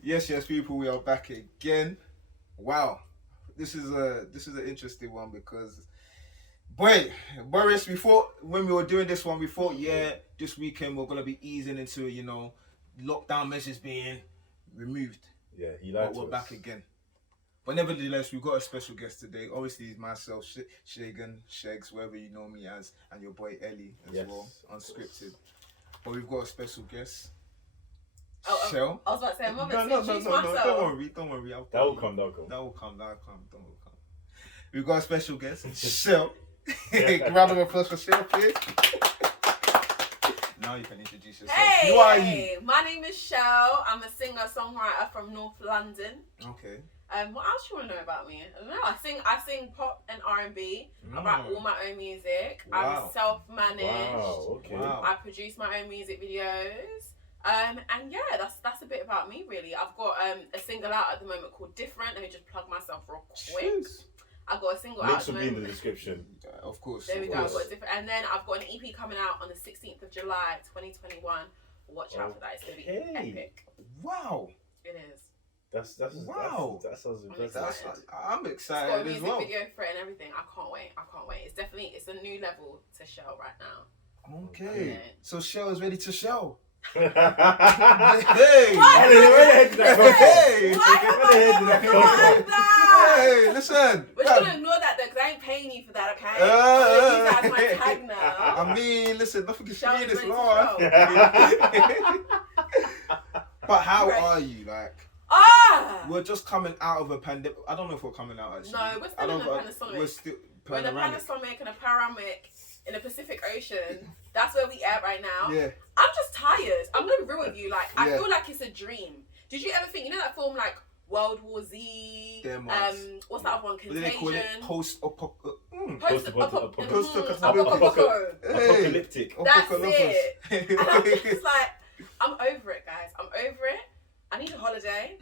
Yes, people, we are back again. Wow, this is an interesting one because, boy, Boris, before when we were doing this one, we thought, yeah, this weekend we're gonna be easing into lockdown measures being removed. Yeah, he lied But to we're us. back again. But nevertheless, we've got a special guest today. Obviously, it's myself, Shagan, Shegs, wherever you know me as, and your boy Ellie as well, Unscripted. But we've got a special guest. Chel. I was about to say, I'm not No, don't worry. That will come. Don't worry. We've got a special guest, Chel. Round of applause for Chel, please. Now you can introduce yourself. Hey, who are you? My name is Chel. I'm a singer-songwriter from North London. Okay. What else do you want to know about me? I don't know. I sing pop and R&B. I write all my own music. Wow. I'm self-managed. Wow, okay. Wow. I produce my own music videos. And yeah, that's a bit about me really. I've got a single out at the moment called Different. Let me just plug myself real quick. Jeez. I've got a single out at Links the will be in the moment. description. Of course. There we of go. course. I've got Different, and then I've got an EP coming out on the 16th of July, 2021. Watch out for that. It's gonna be epic. Wow. It is. Wow. That sounds I'm impressive. excited. I'm It's excited got a as music well. video for it and everything. I can't wait. It's a new level to Chel right now. Okay. Yeah. So Chel is ready to show. Hey! What? Where did that come from? Hey! Why like that? Hey, listen. We're just gonna ignore that though, because I ain't paying you for that, okay? I'm gonna use that as my tag now. I mean, listen, nothing can Chel see is this ready to long. show. But how Right. are you? Like, we're just coming out of a pandemic. I don't know if we're coming out actually. No, we're still in a Panasonic. We're still We're in a panoramic. Panasonic and a panoramic in the Pacific Ocean. That's where we at right now. Yeah. I'm just tired. I'm gonna be real with you. Like, I Yeah. feel like it's a dream. Did you ever think, you know that film like World War Z? Damn right. What's that other one? What do they call it? Contagion. Apocalyptic. That's it. And I'm just like, I'm over it, guys. I'm over it. I need a holiday.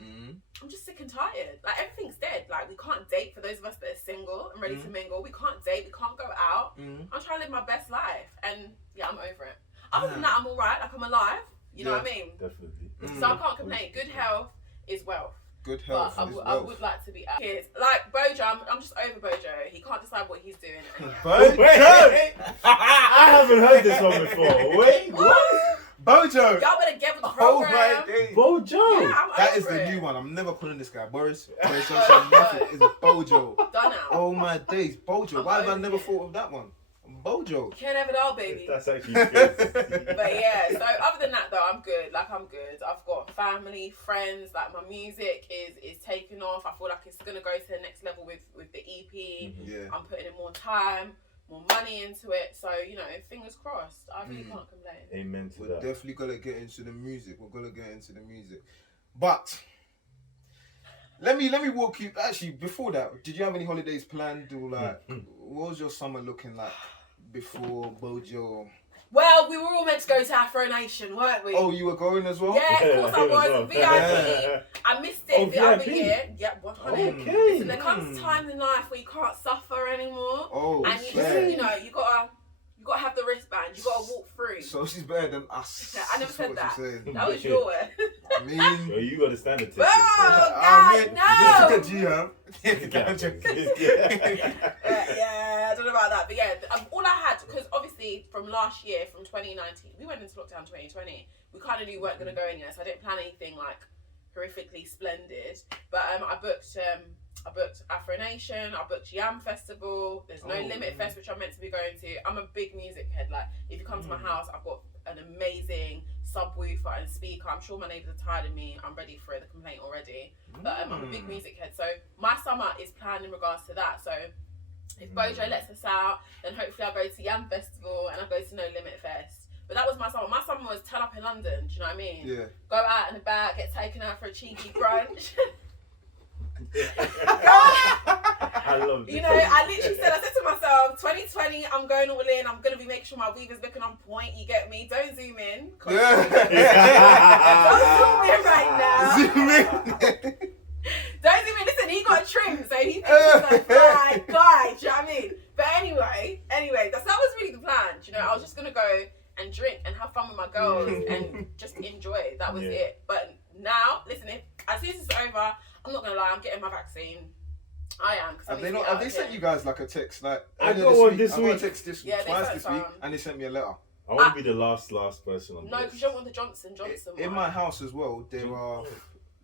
I'm just sick and tired. Like, everything's dead. Like, we can't date for those of us that are single and ready to mingle. We can't date. We can't go out. I'm trying to live my best life. And yeah, I'm over it. Other than that, I'm all right. Like, I'm alive. You know what I mean? Definitely. So I can't complain. Good health is wealth. Good health. But is I wealth. would like to be out. Kids. Like, Bojo, I'm just over Bojo. He can't decide what he's doing. And yeah. Bojo! I haven't heard this one before. Wait, what? Bojo! Y'all better get with the Oh program. my days. Bojo! Yeah, I'm That over is the it. new one. I'm never calling this guy Boris. Boris Johnson. Nothing. It's Bojo. Done out. Oh my days, Bojo. I'm Why have I over never it. thought of that one? Bojo. Can't have it all, baby. That's actually good. But yeah, so other than that though, I'm good. Like, I'm good. I've got family, friends. Like, my music is taking off. I feel like it's gonna go to the next level with the EP. Yeah. I'm putting in more time, more money into it. So, you know, fingers crossed. I really can't complain. Amen to We're that. definitely gonna get into the music. But let me walk you. Actually, before that, did you have any holidays planned, or like, what was your summer looking like before Bojo? Well, we were all meant to go to Afro Nation, weren't we? Oh, you were going as well? Yeah, of course I Yeah, was. well. VIP. Yeah. I missed Oh, it the other VIP? year. Yeah, 100. Okay. Listen, there comes a time in life where you can't suffer anymore. Oh, And you shit. just, you know, you gotta have the wristband. You gotta walk through. So she's better than us. Yeah, I never That's said what that. she's saying. That was your word. I mean, Yo, you got to stand the test. Oh, God, no! Look at you, huh? Yeah, I don't know about that. But yeah, all I had, because obviously from last year, from 2019, we went into lockdown 2020. We kind of knew we weren't going to go anywhere, so I didn't plan anything like horrifically splendid. But I booked Afro Nation, I booked Yam Festival, there's No Limit Fest, which I'm meant to be going to. I'm a big music head. Like, if you come to my house, I've got an amazing subwoofer and speaker. I'm sure my neighbours are tired of me. I'm ready for the complaint already. But I'm a big music head. So my summer is planned in regards to that. So if Bojo lets us out, then hopefully I'll go to Yam Festival and I'll go to No Limit Fest. But that was my summer. My summer was turn up in London, do you know what I mean? Yeah. Go out and about, get taken out for a cheeky brunch. I love this. You know, I said to myself, 2020, I'm going all in. I'm going to be making sure my weave is looking on point. You get me? Don't zoom in. Don't zoom in right now. Zoom in. Don't zoom in. Listen, he got trim, so he thinks he's like, guy, do you know what I mean? But anyway, that was really the plan. You know, I was just going to go and drink and have fun with my girls and just enjoy. That was it. But now, listen, if I I'm not gonna lie, I'm getting my vaccine. I am. Have they sent you guys like a text? Like I earlier got one this this week. I got week. a text this Yeah, they twice sent this week, some. and they sent me a letter. I want to be the last person on No, this. because you don't want the Johnson In one. my house as well, there are.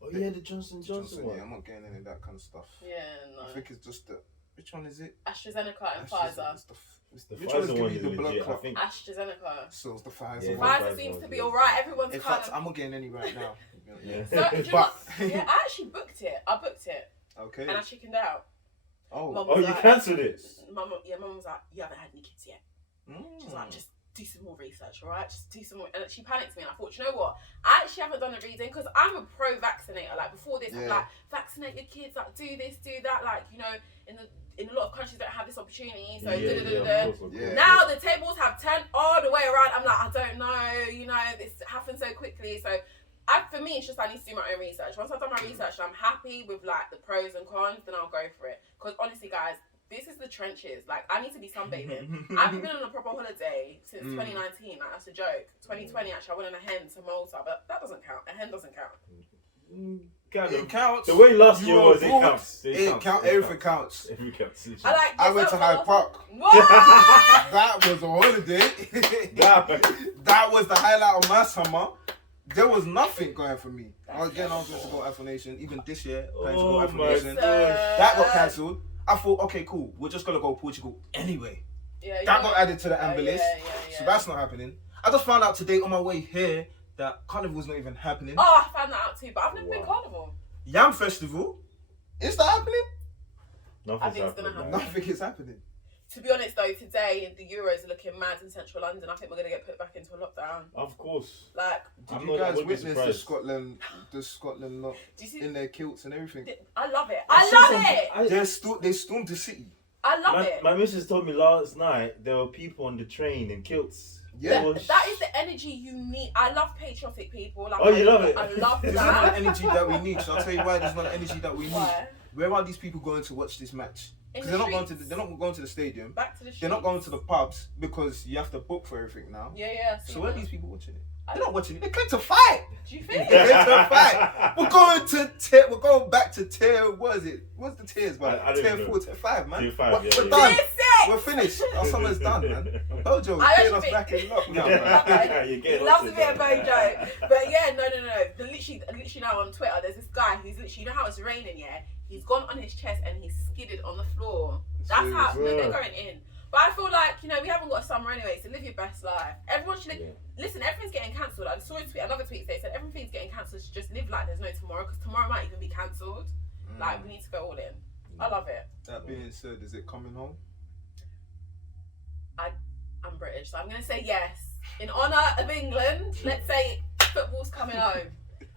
Oh yeah, the Johnson one. Yeah, I'm not getting any of that kind of stuff. Yeah, no. I think it's just the. Which one is it? AstraZeneca and Pfizer. It's The which one Pfizer is one giving is you the blood legit. I clot? think. AstraZeneca. So it's the Pfizer Yeah, one. Pfizer seems to be alright. Everyone's In kind fact, of. I'm not getting any right now. Yeah. So, do you know But what? Yeah, I actually booked it. I booked it, okay. and I chickened out. Oh. Mum Oh, was you like- cancelled it. Mum was like, "You haven't had any kids yet." She's Mm. like, "Just do some more research, alright? Just do some more." And she panicked me, and I thought, you know what? I actually haven't done the reading because I'm a pro-vaccinator. Like before this, I'm Yeah. like, vaccinate your kids, like do this, do that. Like in a lot of countries don't have this opportunity, so Yeah, of course. Yeah. Now the tables have turned all the way around. I'm like, I don't know, this happened so quickly. So for me, it's just I need to do my own research. Once I've done my research and I'm happy with like the pros and cons, then I'll go for it. Because honestly, guys, this is the trenches. Like I need to be sunbathing. I haven't been on a proper holiday since 2019. Like that's a joke. 2020 actually, I went on a hen to Malta, but that doesn't count. A hen doesn't count. It counts. The way last year You was, were it abroad. counts. Everything counts. Everything counts. I went to Hyde Park. What? That was a holiday. That was the highlight of my summer. There was nothing going for me. I was going to go Afro Nation. Even this year, planning to go Oh Afro my Nation. gosh. That got cancelled. I thought, okay, cool. We're just gonna go Portugal anyway. Yeah, That got added to the amber list. yeah. So that's not happening. I just found out today on my way here that Carnival's not even happening. Oh, I found that out too, but I've never been Wow. carnival. Yam Festival, is that happening? Nothing's I think it's gonna happening, happen. Nothing is happening. To be honest though, today the Euros are looking mad in central London. I think we're gonna get put back into a lockdown. Of course. Like, Did I'm you not- I guys wouldn't be witness surprised. the Scotland lot do you see? in their kilts and everything? I love it. I I saw love some- it. They stormed the city. I love it. My missus told me last night there were people on the train in kilts. Yeah. That is the energy you need. I love patriotic people. Like, Oh, you love it? I love There's not the that. energy that we need. So I'll tell you why there's not the energy that we need. Why? Where are these people going to watch this match? In Because the they're not going to the stadium. Back to the streets. They're not going to the pubs because you have to book for everything now. Yeah. So where are these people watching it? I- They're not watching it. They came to fight. Do you think? They came to fight. We're going back to tier. What is it? What's the tiers, man? I don't Tier know. 4, tier 5, man. Tier 5, We're yeah. done. Tier 6! We're finished. Our summer's done, man. Bojo's I putting us actually back in lockdown, man. You're He getting loves a lots bit of of that. Bojo. But yeah, no. Literally now on Twitter, there's this guy who's literally, you know how it's raining, yeah? He's gone on his chest and he's skidded on the floor. That's how, no, they're going in. But I feel like, we haven't got a summer anyway, so live your best life. Everyone should, listen, everything's getting cancelled. I saw another tweet today, said everything's getting cancelled, so just live like there's no tomorrow, because tomorrow might even be cancelled. Like, we need to go all in. I love it. That being said, is it coming home? I'm British, so I'm going to say yes. In honour of England, let's say football's coming home.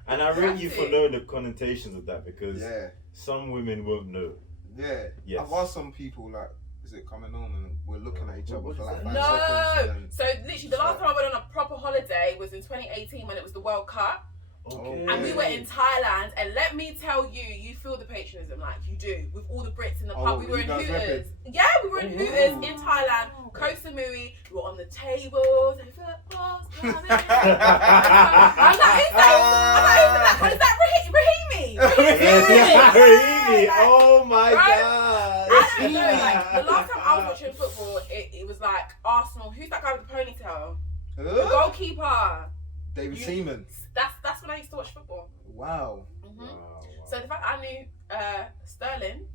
And I rate you for knowing the connotations of that because Yeah. some women won't know. Yeah. Yes. I've asked some people, like, is it coming home? And we're looking at each other What for is like that? 5 No! seconds. And So literally the last time I went on a proper holiday was in 2018 when it was the World Cup. Okay. And we were in Thailand, and let me tell you, you feel the patriotism like you do with all the Brits in the pub. We were you in guys Hooters. repping? Yeah, we were in Hooters in Thailand, Koh Samui. We were on the tables. And football's coming. I'm like, who's that? Is that Rahimi? Rahimi. Oh my Right? god. I don't know. Like the last time I was watching football, it was like Arsenal. Who's that guy with the ponytail? The goalkeeper. David Seaman. That's when I used to watch football. Wow. Mm-hmm. Wow. So the fact I knew Sterling,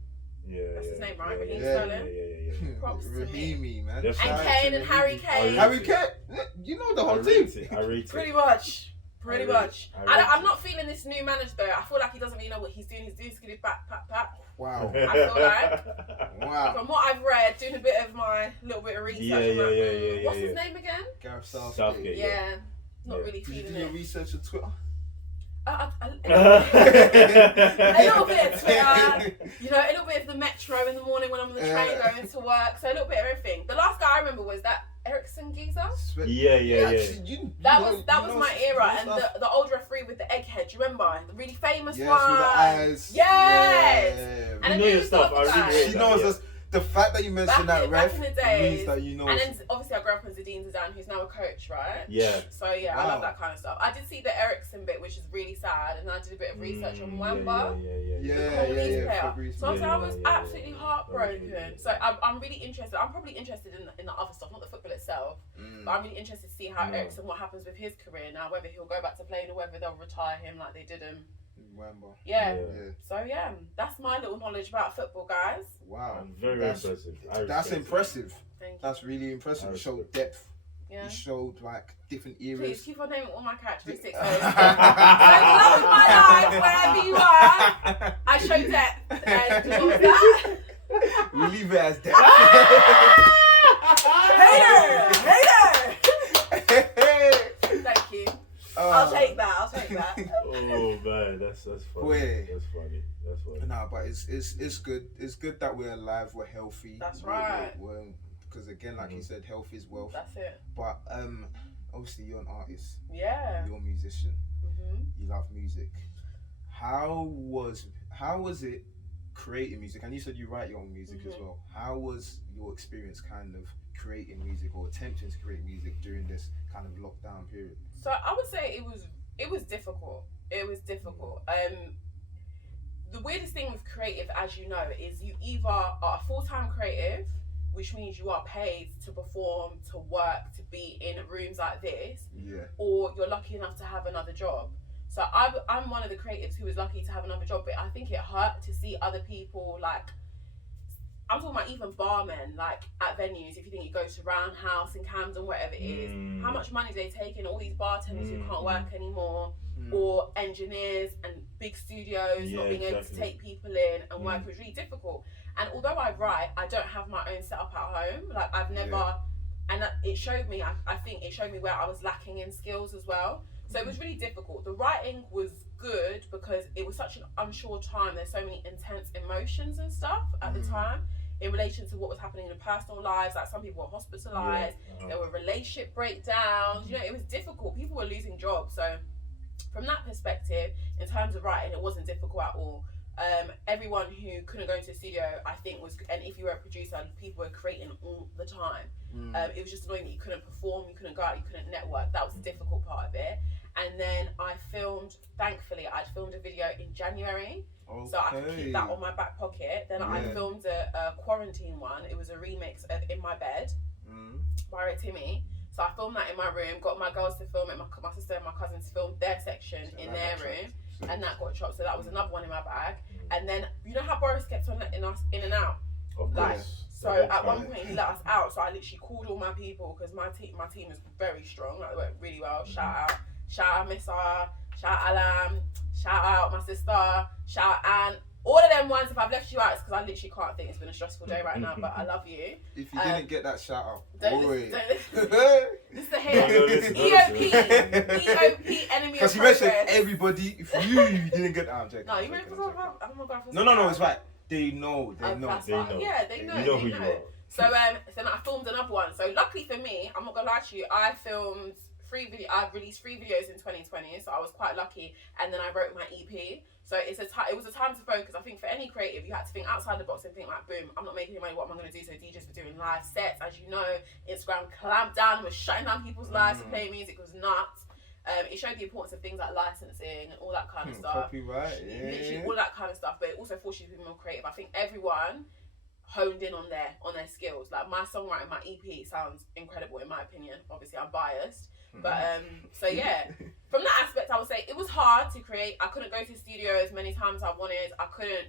Yeah, that's his name, right? Yeah, Raheem yeah, Sterling. yeah. Props to me. Rahimi, man. That's And Shout out Kane to and Harry Rahimi. Kane. Harry Kane? You know the I whole team. rate it. I rate Pretty it. much. Pretty I rate much. it. I rate I'm it. not feeling this new manager though. I feel like he doesn't really know what he's doing. He's doing skiddy back, pat. Wow. I feel like. Wow. From what I've read, doing a bit of my little bit of research. Yeah, I'm like, yeah. What's his name again? Gareth Southgate. Southgate. Yeah. Not Yeah. really Did you feeling do your it. research on Twitter? A little bit of Twitter, a little bit of the metro in the morning when I'm on the train going to work. So a little bit of everything. The last guy I remember was that Ericsson geezer. Yeah. That was my era, and the old referee with the egghead. Do you remember the really famous Yes, one? with the eyes. Yes. Yeah. And You know your stuff. I really rate She that, knows yeah. us. The fact that you mentioned Back that in ref the days, means that you know. And then obviously I grew up on Zinedine Zidane, who's now a coach, right? Yeah. So yeah, I Wow. love that kind of stuff. I did see the Ericsson bit, which is really sad, and I did a bit of research on Wamba. Yeah. So I was Yeah, absolutely yeah. heartbroken. That was So I'm really interested. I'm probably interested in the other stuff, not the football itself. But I'm really interested to see how Ericsson, what happens with his career now, whether he'll go back to playing or whether they'll retire him like they did him. Yeah. So yeah, that's my little knowledge about football, guys. Wow. Very impressive. That's impressive. Thank you. That's really impressive. You showed depth. Yeah. You showed like different Please eras. keep on naming all my characteristics. So, love my life, wherever you are. I show depth. And what was that? We leave it as depth. Hater! Thank you. I'll take that. Oh man, that's funny. Boy. That's funny. Nah, but it's good. It's good that we're alive. We're healthy. That's right. Because again, like you said, health is wealth. That's it. But obviously you're an artist. Yeah. You're a musician. Mhm. You love music. How was it creating music? And you said you write your own music as well. How was your experience kind of creating music or attempting to create music during this kind of lockdown period? So I would say it was difficult. It was difficult. The weirdest thing with creative, as you know, is you either are a full-time creative, which means you are paid to perform, to work, to be in rooms like this, or you're lucky enough to have another job. So I'm one of the creatives who was lucky to have another job, but I think it hurt to see other people, like, I'm talking about even barmen, like at venues, if you think you go to Roundhouse in Camden, wherever it is, how much money do they take in? All these bartenders who can't work anymore, or engineers and big studios not being able to take people in and work. It was really difficult. And although I write, I don't have my own setup at home. Like I've never, and it showed me, I think it showed me where I was lacking in skills as well. So it was really difficult. The writing was good because it was such an unsure time. There's so many intense emotions and stuff at the time in relation to what was happening in their personal lives. Like some people were hospitalized, there were relationship breakdowns. You know, it was difficult. People were losing jobs. So from that perspective, in terms of writing, it wasn't difficult at all. Everyone who couldn't go into a studio, I think was, and if you were a producer, people were creating all the time. It was just annoying that you couldn't perform, you couldn't go out, you couldn't network. That was the difficult part of it. And then I filmed, thankfully, I'd filmed a video in January. So I could keep that on my back pocket. Then I filmed a quarantine one. It was a remix of In My Bed by Timmy. So I filmed that in my room, got my girls to film it, my sister and my cousins filmed their section in their room. And that got chopped, so that was another one in my bag. And then, you know how Boris kept on letting us in and out? So at one point he let us out, so I literally called all my people, because my team is very strong, like, it went really well. Shout out Missa, shout out Alam, shout out my sister, shout out Anne. All of them ones, if I've left you out, it's because I literally can't think. It's been a stressful day right now, but I love you. If you didn't get that shout out, don't listen. This is the hate. EOP, enemy of because you progress. mentioned everybody. If you didn't get that, I'm joking. No, you remember I'm not going for No, it's right. They know. Yeah, they know. You know who you are. So then I filmed another one. So luckily for me, I'm not gonna lie to you, I filmed I released 3 videos in 2020, so I was quite lucky. And then I wrote my EP. So it was a time to focus. I think for any creative, you had to think outside the box and think like, boom, I'm not making any money, what am I going to do? So DJs were doing live sets. As you know, Instagram clamped down, was shutting down people's lives to play music. It was nuts. It showed the importance of things like licensing and all that kind of stuff. Copyright, literally all that kind of stuff. But it also forced you to be more creative. I think everyone honed in on their skills. Like my songwriting, my EP sounds incredible in my opinion. Obviously, I'm biased. But so yeah, from that aspect, I would say it was hard to create. I couldn't go to the studio as many times as I wanted. I couldn't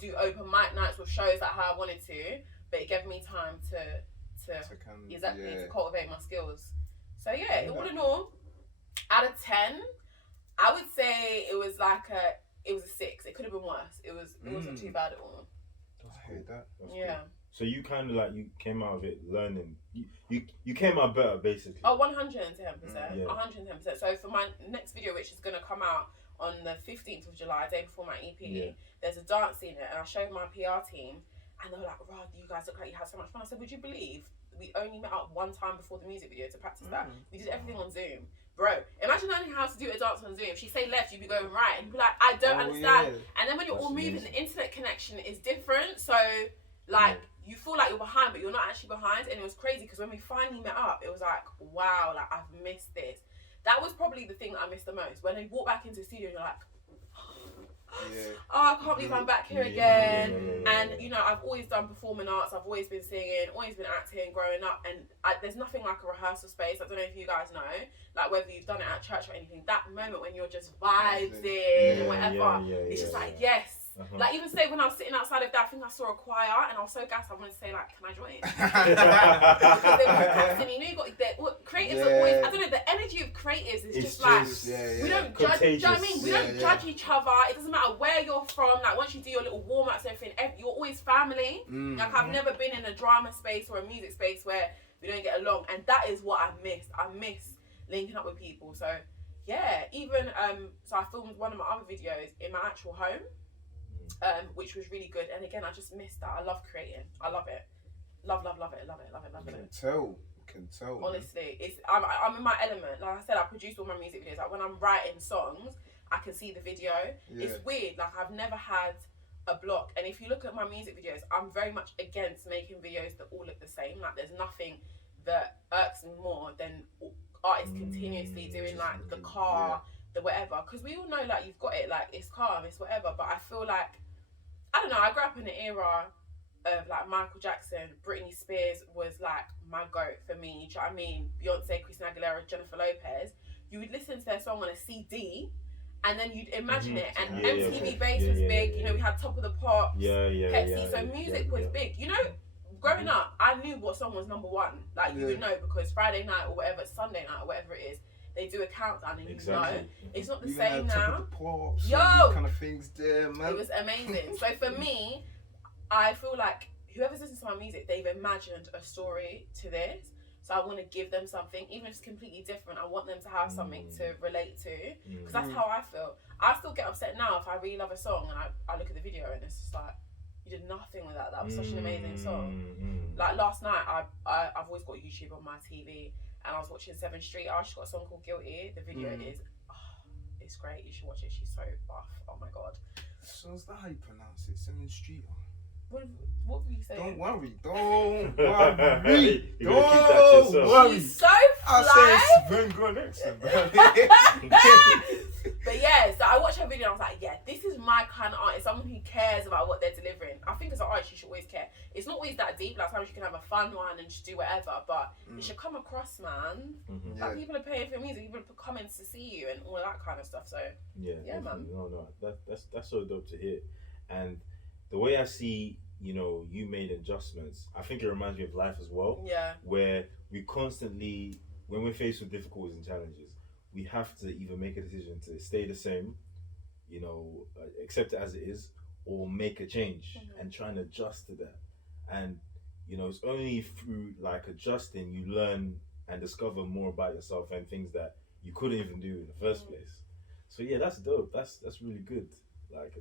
do open mic nights with shows like how I wanted to, but it gave me time to cultivate my skills. So yeah, all in all, out of 10, I would say it was a 6. It could have been worse. It wasn't too bad at all. I hate that. Yeah. So you kind of you came out of it learning. You came out better basically. Oh, 110%. 110%. So for my next video, which is going to come out on the 15th of July, day before my EP, there's a dance in it, and I showed my PR team, and they were like, "Rod, you guys look like you had so much fun." I said, "Would you believe we only met up one time before the music video to practice that? We did everything on Zoom." Bro, imagine learning how to do a dance on Zoom. If she say left, you'd be going right, and you'd be like, "I don't understand." And then when you're all moving, the internet connection is different, so you feel like you're behind, but you're not actually behind. And it was crazy because when we finally met up, it was like, wow, like I've missed this. That was probably the thing that I missed the most. When I walk back into the studio, you're like, oh, I can't believe I'm back here again. And you know, I've always done performing arts. I've always been singing, always been acting growing up. And there's nothing like a rehearsal space. I don't know if you guys know, like whether you've done it at church or anything. That moment when you're just vibes and whatever, it's just like yes. Like even say when I was sitting outside of that, I think I saw a choir and I was so gassed. I wanted to say like, can I join? Because they were practicing. You know, you got creatives are always. I don't know. The energy of creatives is just like we don't judge. Do you know what I mean? We don't judge each other. It doesn't matter where you're from. Like once you do your little warm ups and everything, you're always family. Like I've never been in a drama space or a music space where we don't get along, and that is what I miss. I miss linking up with people. So yeah, even so I filmed one of my other videos in my actual home. Which was really good, and again I just missed that. I love creating. I love it. Love it. Can tell. Honestly, it's I'm in my element. Like I said, I produce all my music videos. Like when I'm writing songs, I can see the video. Yeah. It's weird. Like I've never had a block. And if you look at my music videos, I'm very much against making videos that all look the same. Like there's nothing that irks me more than artists continuously doing like the car, the whatever. Because we all know like you've got it. Like it's calm, it's whatever. But I feel like I don't know. I grew up in an era of like Michael Jackson, Britney Spears was like my goat for me. Do you know what I mean? Beyonce, Christina Aguilera, Jennifer Lopez. You would listen to their song on a CD, and then you'd imagine it. And MTV Bass was big. You know, we had Top of the Pops, Pepsi. So music was big. You know, growing up, I knew what song was number one. Like you would know because Friday night or whatever, Sunday night or whatever it is. They do a countdown and you know it's not the same now. Yo, kind of things there, man. It was amazing. So for me, I feel like whoever's listening to my music, they've imagined a story to this. So I want to give them something, even if it's completely different. I want them to have something to relate to because that's how I feel. I still get upset now if I really love a song and I look at the video and it's just like, you did nothing with that. That was such an amazing song. Like last night, I've always got YouTube on my TV. And I was watching 7th Street. She's got a song called Guilty. The video is, it's great. You should watch it. She's so buff. Oh my god. So is that how you pronounce it? 7th Street? What were you saying? Don't worry. Don't worry. She's so fly. I say it's very good accent. But yeah, so I watched her video and I was like, yeah, this is my kind of artist. Someone who cares about what they're delivering. I think as an artist, you should always care. It's not always that deep. Like sometimes you can have a fun one and just do whatever, but it should come across, man. Like people are paying for music, people are coming to see you and all that kind of stuff. So yeah, man. No, that's so dope to hear. And the way I see, you made adjustments, I think it reminds me of life as well. Yeah. Where we constantly, when we're faced with difficulties and challenges, we have to either make a decision to stay the same, accept it as it is, or make a change and try and adjust to that. And, it's only through like adjusting you learn and discover more about yourself and things that you couldn't even do in the first place. So yeah, that's dope. That's really good. Like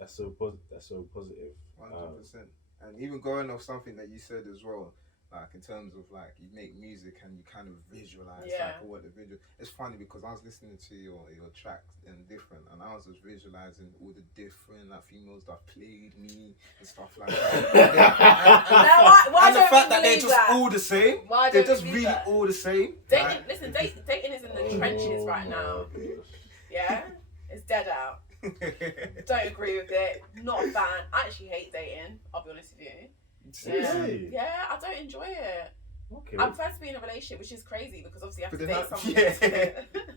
that's so positive. 100%. And even going off something that you said as well, like in terms of like you make music and you kind of visualize like what the video. It's funny because I was listening to your tracks and different, and I was just visualizing all the different like females that played me and stuff like that. and the fact that they're just all the same. They're just really all the same. Dating, listen, dating is in the trenches right now. Yeah, it's dead out. Don't agree with it. Not a fan. I actually hate dating. I'll be honest with you. Yeah, I don't enjoy it. Okay. I prefer to be in a relationship, which is crazy because obviously I have to date someone.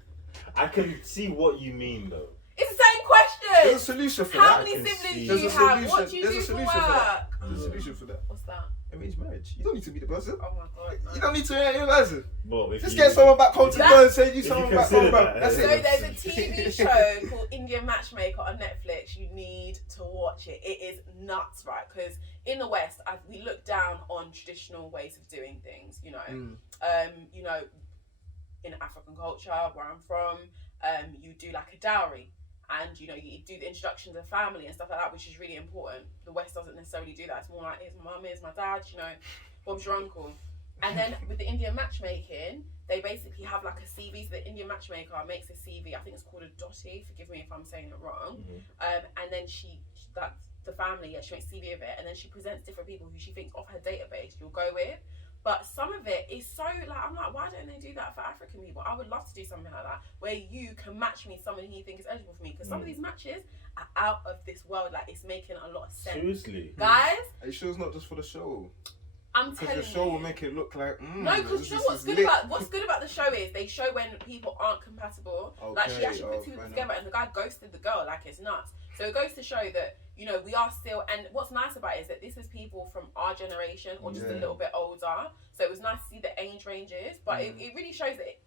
I can see what you mean though. It's the same question. There's a solution for How that. many siblings do you have? What do you do for work? There's a solution for that. What's that? Arranged marriage. You don't need to meet the person. Oh my god. No. You don't need to meet the person. Well, just get someone back home to go and say you someone back home. That's So it. there's a TV show called Indian Matchmaker on Netflix. You need to watch it. It is nuts, right? Because in the West, we look down on traditional ways of doing things. In African culture, where I'm from, you do like a dowry. And you do the introduction to the family and stuff like that, which is really important. The West doesn't necessarily do that. It's more like, here's my mum, here's my dad, Bob's your uncle. And then with the Indian matchmaking, they basically have like a CV. So the Indian matchmaker makes a CV. I think it's called a dotty. Forgive me if I'm saying it wrong. And then the family, she makes CV of it, and then she presents different people who she thinks off her database you'll go with. But some of it is so like, I'm like, why don't they do that for African people? I would love to do something like that where you can match me someone who you think is eligible for me, because some of these matches are out of this world. Like, it's making a lot of sense. Seriously, guys. Are you sure it's not just for the show? I'm telling you. Because the show will make it look like No, because you know what's good about the show is they show when people aren't compatible. Like, she actually put two people together, and the guy ghosted the girl. Like, it's nuts. So it goes to show that, you know, we are still, and what's nice about it is that this is people from our generation or just a little bit older. So it was nice to see the age ranges, but it really shows that it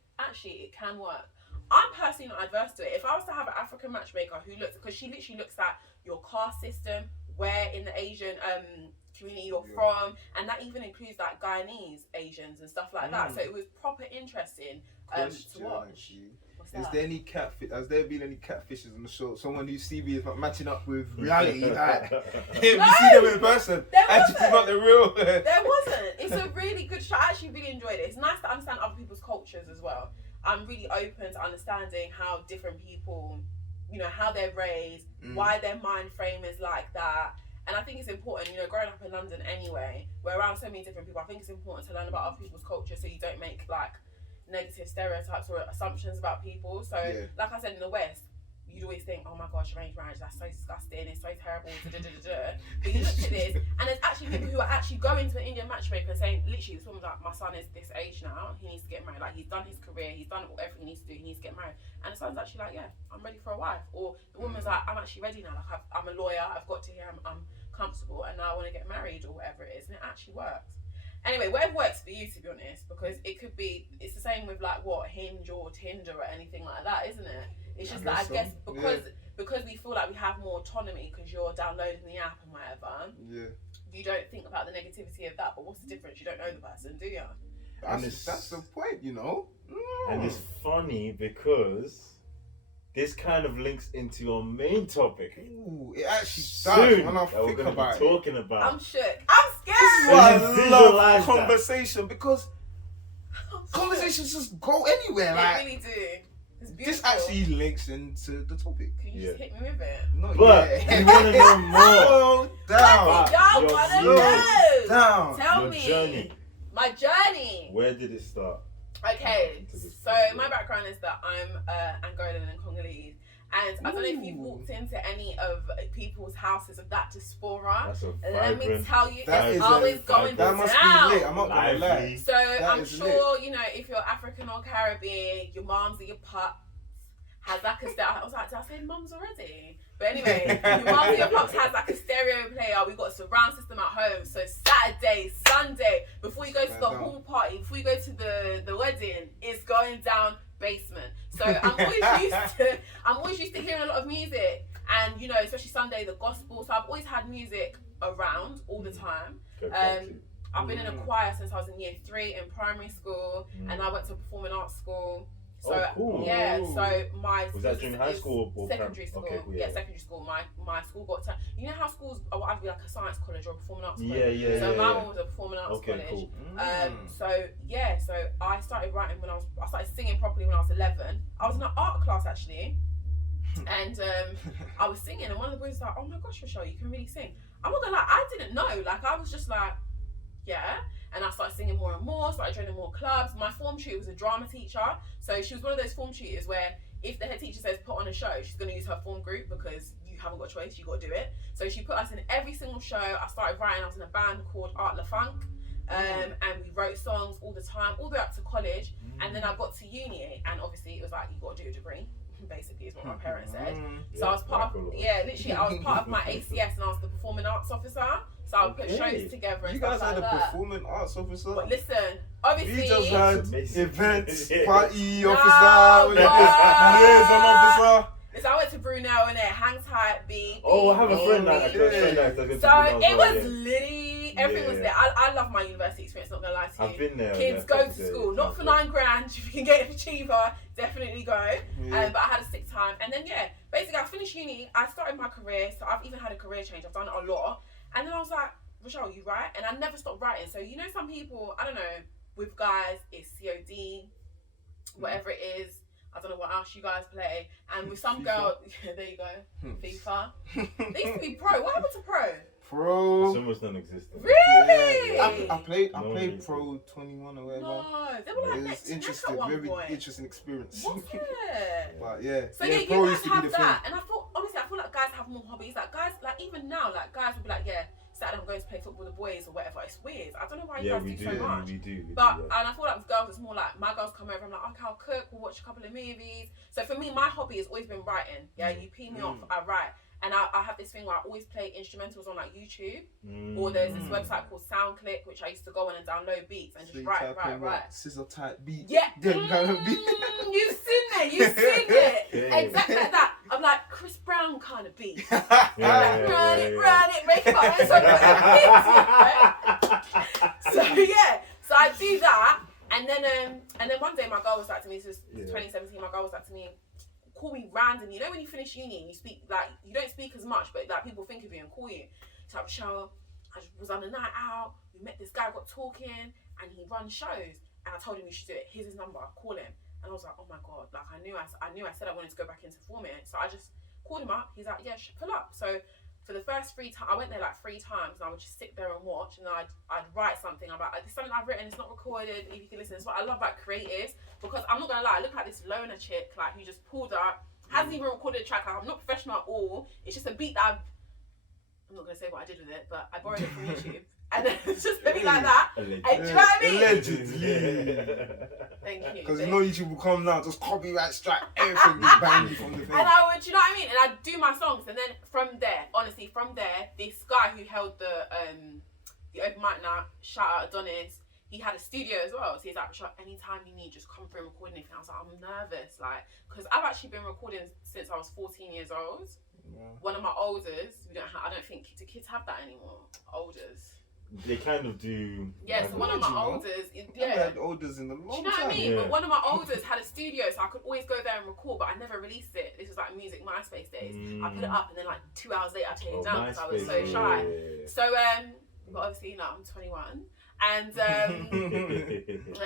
can work. I'm personally not adverse to it. If I was to have an African matchmaker who looks, because she literally looks at your caste system, where in the Asian community you're from, and that even includes like Guyanese Asians and stuff like that. So it was proper interesting to watch. Is there any catfish? Has there been any catfishes on the show? Someone whose CV is not matching up with reality, like you see them in person, actually not the real. There wasn't. It's a really good show. I actually really enjoyed it. It's nice to understand other people's cultures as well. I'm really open to understanding how different people, you know, how they're raised, why their mind frame is like that. And I think it's important, you know, growing up in London anyway, we're around so many different people. I think it's important to learn about other people's culture so you don't make like negative stereotypes or assumptions about people. So like I said, in the West, you'd always think, oh my gosh, arranged marriage, that's so disgusting, it's so terrible, But you look at this, and there's actually people who are actually going to an Indian matchmaker and saying, literally, this woman's like, my son is this age now, he needs to get married. Like, he's done his career, he's done everything he needs to do, he needs to get married. And the son's actually like, yeah, I'm ready for a wife. Or the woman's like, I'm actually ready now, like I'm a lawyer, I've got to here, I'm comfortable, and now I want to get married, or whatever it is. And it actually works. Anyway, whatever works for you, to be honest, because it could be, it's the same with like what, Hinge or Tinder or anything like that, isn't it? It's just that I guess because we feel like we have more autonomy because you're downloading the app and whatever. Yeah. You don't think about the negativity of that, but what's the difference? You don't know the person, do you? That's the point, you know. And it's funny because this kind of links into our main topic. Ooh, it actually does when I think about it. Talking about. I'm shook. I'm scared. This is why I love conversation, because conversations just go anywhere. They really do. It's beautiful. This actually links into the topic. Can you just hit me with it? No, but you want to know more. Y'all want to know. Tell your me. Journey. My journey. Where did it start? Okay, so my background is that I'm Angolan and Congolese, and I don't know if you've walked into any of people's houses of that diaspora. Let me tell you, it's always going down. That must be lit. I'm not gonna lie. So I'm sure you know, if you're African or Caribbean, your moms or your pups has like a stereo. I was like, did I say mums already? But anyway, your mums or your pups has like a stereo player. We've got a surround system at home. So Saturday, Sunday, before you go to the hall party, before you go to the wedding, it's going down basement. So I'm always used to hearing a lot of music, and you know, especially Sunday, the gospel. So I've always had music around all the time. I've been in a choir since I was in year 3 in primary school, and I went to performing arts school. So cool. Yeah, so my was that during high school or secondary school? Okay, cool, yeah, secondary school. My school got to, you know how schools are either like a science college or a performing arts college. Yeah. So my one was a performing arts college. Cool. So I started writing I started singing properly when I was 11. I was in an art class actually, and I was singing, and one of the boys was like, "Oh my gosh, Rochelle, you can really sing." I'm not gonna lie, I didn't know. Like I was just like, yeah. And I started singing more and more, started joining more clubs. My form tutor was a drama teacher. So she was one of those form tutors where if the head teacher says put on a show, she's going to use her form group because you haven't got a choice, you got to do it. So she put us in every single show. I started writing, I was in a band called Art La Funk. And we wrote songs all the time, all the way up to college. And then I got to uni, and obviously it was like, you got to do a degree. Basically is what my parents said. So I was part of, literally I was part of my ACS, and I was the performing arts officer. So I would put shows togetver and stuff like that. You guys had a performing arts officer? But listen, obviously... We just had events, party officer, liaison officer. Listen, I went to Brunel and hang tight, B. Oh, I have a friend like that. So it was litty. Everything was there. I love my university experience, not gonna lie to you. I've been there. Kids go to school, not for £9,000. If you can get it for cheaper, definitely go. But I had a sick time. And then, basically I finished uni. I started my career. So I've even had a career change. I've done it a lot. And then I was like, Rochelle, you write? And I never stopped writing. So, you know, some people, I don't know, with guys, it's COD, whatever it is. I don't know what else you guys play. And with some girl, yeah, there you go, FIFA. They used to be pro. What happened to pro? Pro. It's almost non-existent. Really? Yeah. I played No, Pro 21 or whatever. No, they were like It was neck to neck interesting, at one very point. interesting experience. Was it? But yeah, So yeah, yeah, Pro you used guys to be have the that, and I feel like guys have more hobbies. Like guys, like even now, like guys will be like, yeah, Saturday I'm going to play football with the boys or whatever. It's weird. I don't know why you guys we do so much. We do. But and I feel like with girls, it's more like my girls come over. I'm like, okay, I'll cook. We'll watch a couple of movies. So for me, my hobby has always been writing. Yeah, you pee me off, I write. And I have this thing where I always play instrumentals on like YouTube, or there's this website called SoundClick, which I used to go on and download beats and just write. Scissor type beat. Yeah, Them kind of beat. You've seen it, exactly like that. I'm like Chris Brown kind of beat. Run it, make it my own song. So yeah, so I do that, and then one day my girl was like to me, this is 2017. My girl was like to me, call me random. You know when you finish uni and you speak, like you don't speak as much, but like people think of you and call you. So like, Chel, I was on a night out, we met this guy, got talking, and he runs shows, and I told him you should do it. Here's his number, call him. And I was like, oh my god, like I knew I said I wanted to go back into forming, so I just called him up. He's like, yeah, pull up. So for the first 3 times, I went there like 3 times, and I would just sit there and watch, and then I'd write something. I'm like, it's something I've written, it's not recorded, if you can listen. It's what I love about creatives, because I'm not gonna lie, I look like this loner chick, like who just pulled up, hasn't even recorded a track. Like, I'm not professional at all. It's just a beat that I'm not gonna say what I did with it, but I borrowed it from YouTube. And then it's just a bit like that. Allegedly. And do you know what I mean? Allegedly. Thank you. Because you know YouTube will come now, just copyright strike everything, just bang you from the thing. And I would, you know what I mean? And I'd do my songs, and then from there, honestly, this guy who held the open mic night, shout out Adonis, he had a studio as well. So he's like, Rashad, anytime you need, just come through and record anything. I was like, I'm nervous, like, because I've actually been recording since I was 14 years old. Yeah. One of my olders, I don't think, do kids have that anymore? Olders. They kind of do. Yeah, so one of my olders, I've had olders in a long time. Do you know what I mean? Yeah. But one of my olders had a studio, so I could always go there and record, but I never released it. This was like music MySpace days. I put it up, and then like 2 hours later, I take it down because I was so shy. So but obviously, you know, I'm 21. And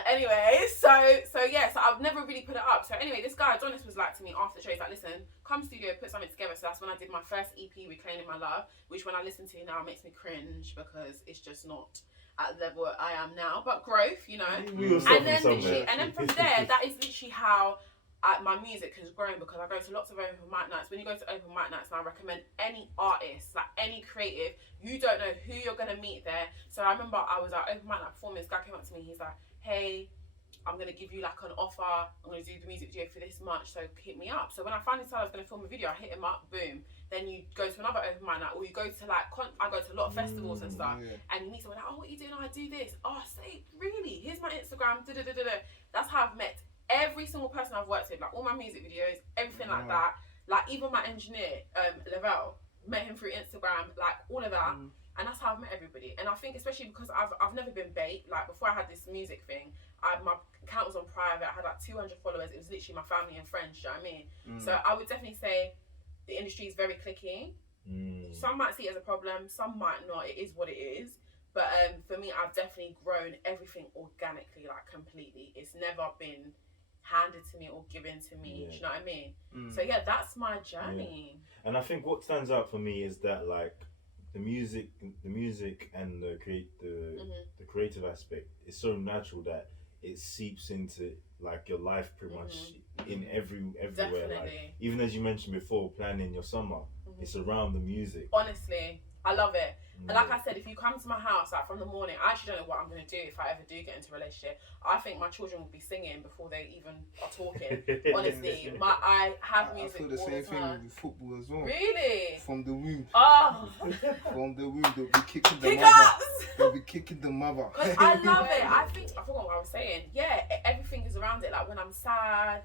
anyway, so I've never really put it up. So anyway, this guy Adonis was like to me after the show, he's like, listen, come studio, put something together. So that's when I did my first EP, Reclaiming My Love, which when I listen to it now makes me cringe because it's just not at the level I am now. But growth, you know. And then from there, that is literally how my music has grown, because I go to lots of open mic nights. When you go to open mic nights, and I recommend any artist, like any creative, you don't know who you're gonna meet there. So I remember I was at open mic night performing. This guy came up to me. He's like, "Hey, I'm gonna give you like an offer. I'm gonna do the music video for this much. So hit me up." So when I finally decided I was gonna film a video, I hit him up. Boom. Then you go to another open mic night, or you go to like I go to a lot of festivals and stuff, and you meet someone like, "Oh, what are you doing? Oh, I do this. Oh, say really? Here's my Instagram." That's how I've met every single person I've worked with, like all my music videos, everything like that. Like even my engineer, Lavelle, met him through Instagram, like all of that. And that's how I've met everybody. And I think especially because I've never been bait. Like before I had this music thing, my account was on private. I had like 200 followers. It was literally my family and friends. Do you know what I mean? So I would definitely say the industry is very cliquey. Some might see it as a problem. Some might not. It is what it is. But for me, I've definitely grown everything organically, like completely. It's never been handed to me or given to me. Do you know what I mean? So yeah, that's my journey. And I think what stands out for me is that like the music and the creative aspect is so natural that it seeps into like your life pretty much in everywhere. Definitely. Like, even as you mentioned before, planning your summer, it's around the music. Honestly, I love it. And like I said, if you come to my house like from the morning, I actually don't know what I'm going to do if I ever do get into a relationship. I think my children will be singing before they even are talking. Honestly, I have music. I feel the same thing with football as well. Really? From the womb. Oh. From the womb, they'll be kicking the mother. They'll be kicking the mother. I love it. I forgot what I was saying. Yeah, everything is around it. Like when I'm sad,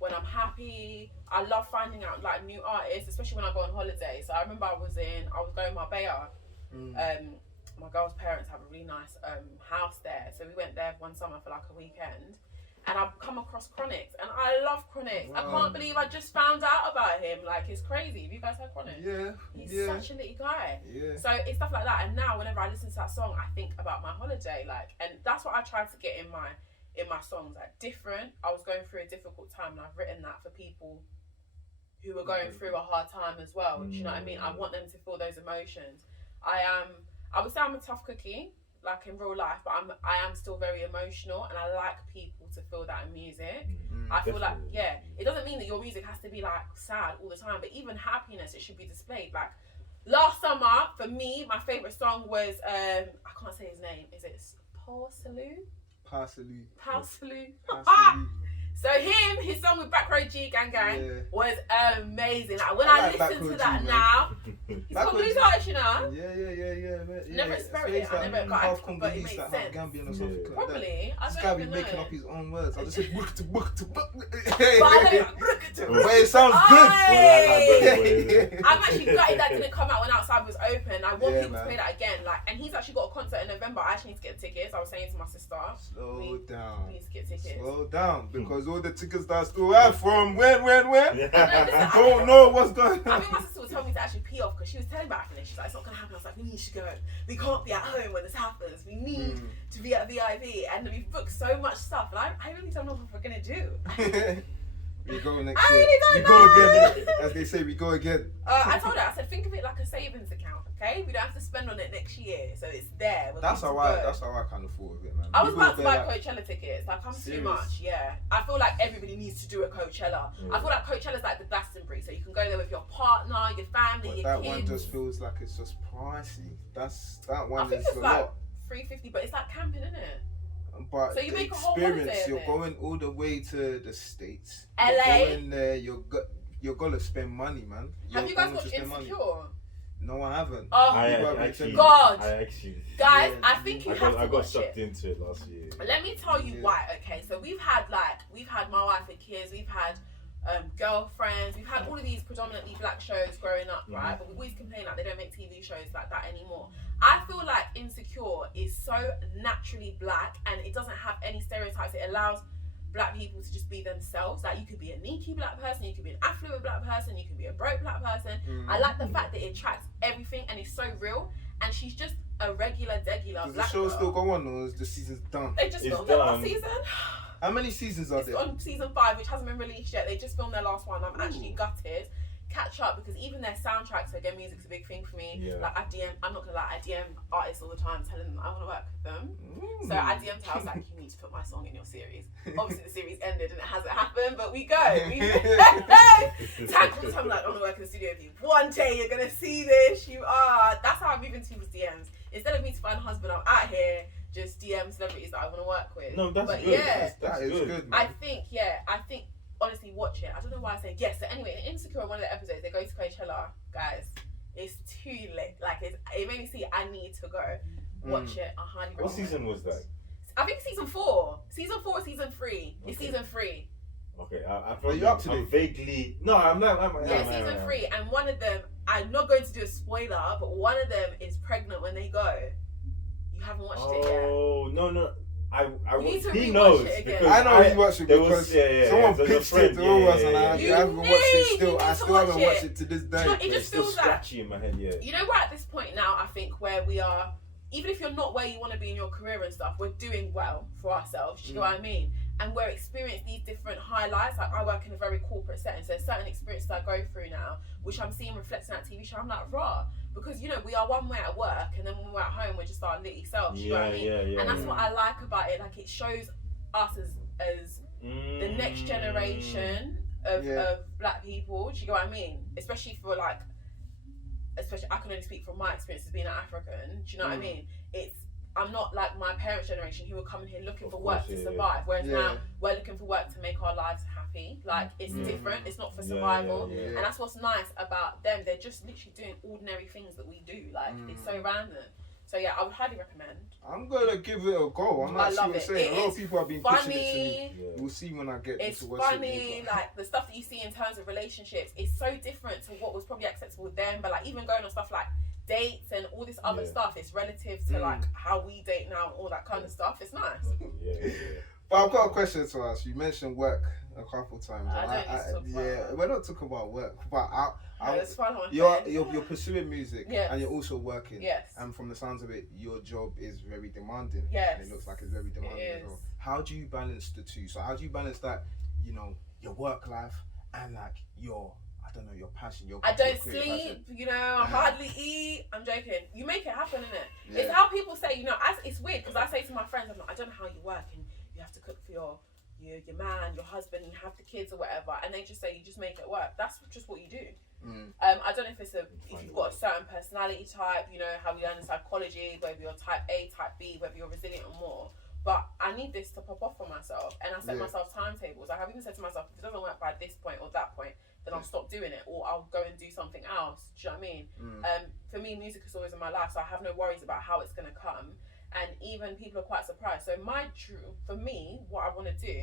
when I'm happy, I love finding out like new artists, especially when I go on holiday. So I remember I was going to Marbella. My girl's parents have a really nice house there, so we went there one summer for like a weekend, and I've come across Chronix, and I love Chronix. Wow. I can't believe I just found out about him. Like, it's crazy. Have you guys heard Chronix? Yeah. He's such a little guy. Yeah. So it's stuff like that, and now whenever I listen to that song, I think about my holiday, like, and that's what I try to get in in my songs, like different. I was going through a difficult time, and I've written that for people who are going through a hard time as well. Do you know what I mean? I want them to feel those emotions. I would say I'm a tough cookie, like in real life, but I am still very emotional, and I like people to feel that in music. I feel like, yeah, it doesn't mean that your music has to be like sad all the time, but even happiness, it should be displayed. Like last summer, for me, my favourite song was, I can't say his name, is it Paul Salou? Parsley. So his song with Back Row G Gang was amazing. Like when I like listen to Back Row that G, now, he's got blues artist, you know. Yeah. Never experienced it. I never got half active, but it Congolese, makes like sense. half Gambian or something like that. Probably. I This don't guy be even making know. up his own words. I just said But it sounds good. I'm actually gutted that didn't come out when Outside was open. I want people man. to play that again. Like, and he's actually got a concert in November. I actually need to get tickets. I was saying to my sister, Slow down. need to get tickets. Slow down, because all the tickets that I still have from when? I Don't know what's going I on. think my sister was telling me to actually pee off because she was telling me about it. She's like, it's not going to happen. I was like, we need to go. We can't be at home when this happens. We need to be at VIP. And we've booked so much stuff. And I really don't know what we're going to do. We go next I year. really We don't go know. again. As they say, we go again. I told her, I said, think of it like a savings account, okay? We don't have to spend on it next year. So it's there. We're That's good to how I. go. That's how I kind of thought of it, man. I was We about go to buy there, like, Coachella tickets. Like, I'm too Serious? much, yeah. I feel like everybody needs to do a Coachella. I feel like Coachella's like the Glastonbury, so you can go there with your partner, your family, but your that kids. one just feels like it's just pricey. That I one think is it's a like lot. $350, but it's like camping, isn't it? But So you the make a whole experience, holiday of you're it. going all the way to the States. LA? You're going there. You're gonna spend money, man. Have You're you guys going to watched spend money. Insecure? No, I haven't. Oh, God. I actually. Guys, Yeah, I think you have to I got watch sucked it. into it last year. Let me tell you why, okay? So we've had My Wife and Kids, we've had Girlfriends, we've had all of these predominantly black shows growing up, right? But we always complain like they don't make TV shows like that anymore. I feel like Insecure is so naturally black and it doesn't have any stereotypes. It allows black people to just be themselves. Like you could be a Nikki black person, you could be an affluent black person, you could be a broke black person. I like the fact that it tracks everything and it's so real. And she's just a regular Does the black show girl. still go on, or is the season's done? They just It's filmed their last done. season. How many seasons are It's there? on season 5, which hasn't been released yet. They just filmed their last one. I'm actually gutted. Catch up because even their soundtracks, so again, music's a big thing for me. Yeah. Like I'm not gonna lie, I DM artists all the time telling them I want to work with them. So I DM'd her, I was like, you need to put my song in your series. Obviously the series ended and it hasn't happened, but we go. Tag all the time, like, I want to work in the studio with you. One day you're gonna see this. You are. That's how I'm moving to people's DMs. Instead of me to find a husband, I'm out here just DM celebrities that I want to work with. No, that's but good. yeah, That's That is good. good, I man. think honestly watch it. I don't know why I say yes. So anyway, in Insecure, one of the episodes, they go to Coachella, guys. It's too late. Like it made me see I need to go. Watch it. I highly recommend. What season was that? I think season 4. Season 4 or season 3. It's Okay. season 3. Okay, Are you up to I'm date? vaguely. No, I'm not. Yeah, season 3. And one of them, I'm not going to do a spoiler, but one of them is pregnant when they go. You haven't watched it yet. Oh no. You need to he rewatch knows it again. because I know you watched it there because was- someone so your pitched friend, it to all of us, and I You haven't watched it still. need I to still haven't watch watched it. it to this Do you day. know, it But it's just still feels like scratchy in my head. Yeah. you know we're at this point now, I think, where we are, even if you're not where you want to be in your career and stuff, we're doing well for ourselves. Do you know what I mean? And we're experiencing these different highlights. Like I work in a very corporate setting, so there's certain experiences I go through now, which I'm seeing reflected in that TV show. I'm like, raw. Because, you know, we are one way at work, and then when we're at home, we're just our litty selves. You know what I mean? Yeah. And that's what I like about it. Like, it shows us as the next generation of black people. Do you know what I mean? Especially for like, I can only speak from my experience as being an African. Do you know what I mean? I'm not like my parents' generation who were coming here looking for work to survive. Whereas now we're looking for work to make our lives happy. Like it's different. It's not for survival. And that's what's nice about them. They're just literally doing ordinary things that we do. Like it's so random. So yeah, I would highly recommend. I'm gonna give it a go. I I might see love what it. saying. It A lot is of people have been pitching it to me. Funny. We'll see when I get It's to watch funny, it. like the stuff that you see in terms of relationships is so different to what was probably acceptable with them. But like even going on stuff like dates and all this other stuff, it's relative to like how we date now and all that kind of stuff. It's nice. Yeah. But I've got a question to ask. You mentioned work a couple times. I don't need to talk about yeah, work. we're not talking about work, but It's fun on you're pursuing music, Yes. and you're also working. Yes. And from the sounds of it, your job is very demanding. Yes. And it looks like it's very demanding It as well. is. How do you balance the two? So how do you balance that, your work life and like your your passion, your I don't your creative sleep, passion? I hardly eat. I'm joking. You make it happen, innit? Yeah. It's how people say, it's weird because I say to my friends, I'm like, I don't know how you work and you have to cook for your man, your husband, and have the kids or whatever, and they just say you just make it work. That's just what you do. I don't know if if you've got a certain personality type, how you learn in psychology, whether you're type A, type B, whether you're resilient or more. But I need this to pop off for myself, and I set myself timetables. I have even said to myself, if it doesn't work by this point or that point, then I'll stop doing it, or I'll go and do something else. Do you know what I mean? For me, music is always in my life, so I have no worries about how it's gonna come. And even people are quite surprised. So for me, what I want to do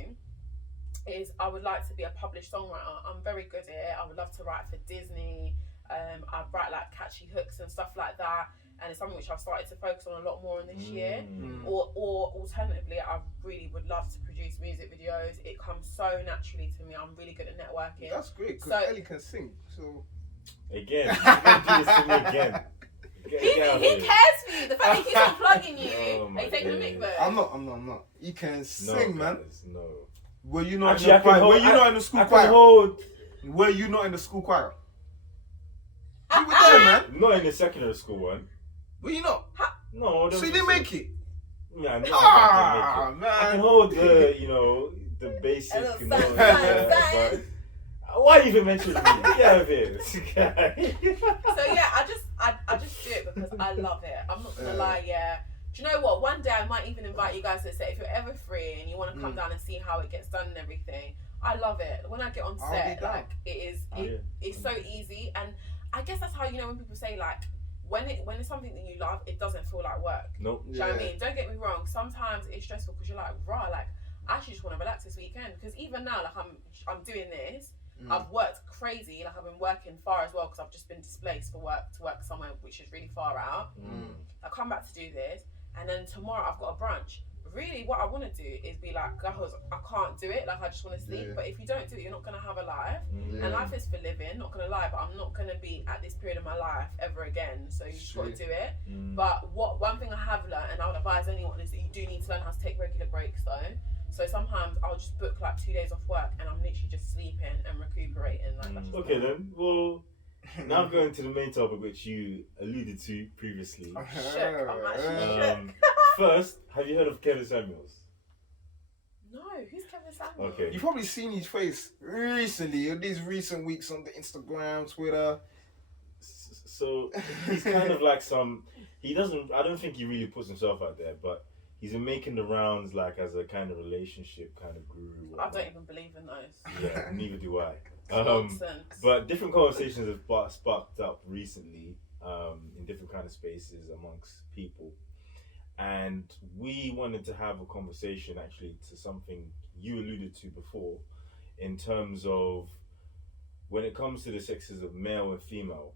is I would like to be a published songwriter. I'm very good at it. I would love to write for Disney. I write like catchy hooks and stuff like that. And it's something which I've started to focus on a lot more in this year. Or alternatively, I really would love to produce music videos. It comes so naturally to me. I'm really good at networking. That's great because So- Ellie can sing. So Again, you're gonna do this to me again. He cares for you. The fact he keeps on plugging you. Oh Are my you taking a mic days. though? I'm not. You can sing, man. Guys, no. Were you not Actually, in the choir? Were you not in the I school can choir? hold. Were you not in the school choir? You were there, man. Not in the secondary school one. Were you not? No. So you didn't make it? Yeah, no, I Ah, didn't make it. I can man. hold the basic. A little you know, sign, but why even mention me? Get out of here. So yeah, I just do it because I love it. I'm not gonna lie, yeah. Do you know what? One day I might even invite you guys to say if you're ever free and you want to come down and see how it gets done and everything. I love it. When I get on I'll set, be down. like it's so easy, and I guess that's how when people say like when it's something that you love, it doesn't feel like work. Nope. Do you know what I mean? Don't get me wrong. Sometimes it's stressful because you're like, rah, like I actually just want to relax this weekend. Because even now, like I'm doing this. I've worked crazy. Like I've been working far as well because I've just been displaced for work to work somewhere which is really far out. I come back to do this, and then tomorrow I've got a brunch. Really, what I want to do is be like, girls, I can't do it. Like I just want to sleep. Yeah. But if you don't do it, you're not gonna have a life. Yeah. And life is for living. Not gonna lie, but I'm not gonna be at this period of my life ever again. So you just got to do it. But one thing I have learned, and I would advise anyone, is that you do need to learn how to take regular breaks though. So sometimes I'll just book like 2 daes off work and I'm literally just sleeping and recuperating. Like that's just Okay then. Well, now going to the main topic which you alluded to previously. I'm shook. I'm actually shook. First, have you heard of Kevin Samuels? No, who's Kevin Samuels? Okay. You've probably seen his face recently, in these recent weeks on the Instagram, Twitter. So he's kind of like I don't think he really puts himself out there, but he's been making the rounds like as a kind of relationship kind of guru. I don't even believe in those. Yeah, neither do I. Nonsense. But different conversations have sparked up recently in different kind of spaces amongst people. And we wanted to have a conversation actually to something you alluded to before in terms of when it comes to the sexes of male and female,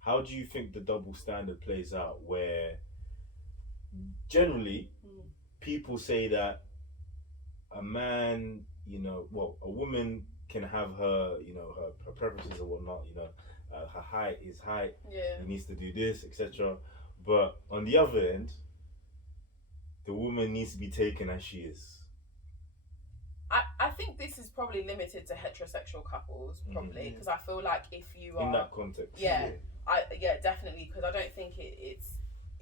how do you think the double standard plays out where generally people say that a man, a woman can have her, her preferences or whatnot, her height is height, Yeah. he needs to do this, etc. But on the other end, the woman needs to be taken as she is. I think this is probably limited to heterosexual couples, probably, because I feel like if you are In that context. yeah, definitely, because I don't think it's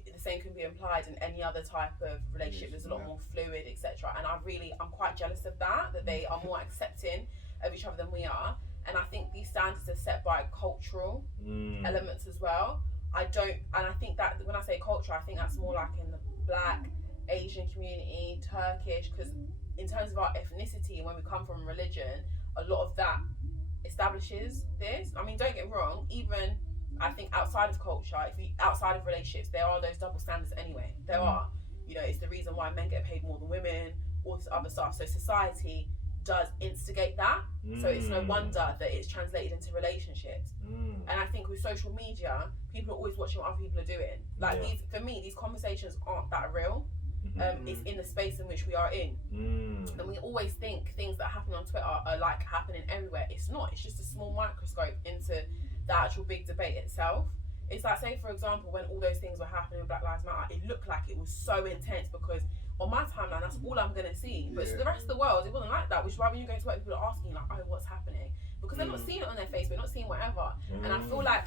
the same can be implied in any other type of relationship. There's a lot more fluid, etc. And I'm quite jealous of that they are more accepting of each other than we are. And I think these standards are set by cultural elements as well. I think that when I say culture, I think that's more like in the Black, Asian community, Turkish, because in terms of our ethnicity, when we come from religion, a lot of that establishes this. I mean, don't get me wrong, even I think outside of culture, outside of relationships, there are those double standards anyway. There are. It's the reason why men get paid more than women, all this other stuff. So society does instigate that. So it's no wonder that it's translated into relationships. And I think with social media, people are always watching what other people are doing. Like for me, these conversations aren't that real. is in the space in which we are in. And we always think things that happen on Twitter are like happening everywhere. It's not. It's just a small microscope into the actual big debate itself. It's like, say for example, when all those things were happening with Black Lives Matter, it looked like it was so intense because on my timeline, that's all I'm gonna see. But to the rest of the world, it wasn't like that. Which is why when you go to work, people are asking you like, "Oh, what's happening?" Because they're not seeing it on their Facebook, not seeing whatever. And I feel like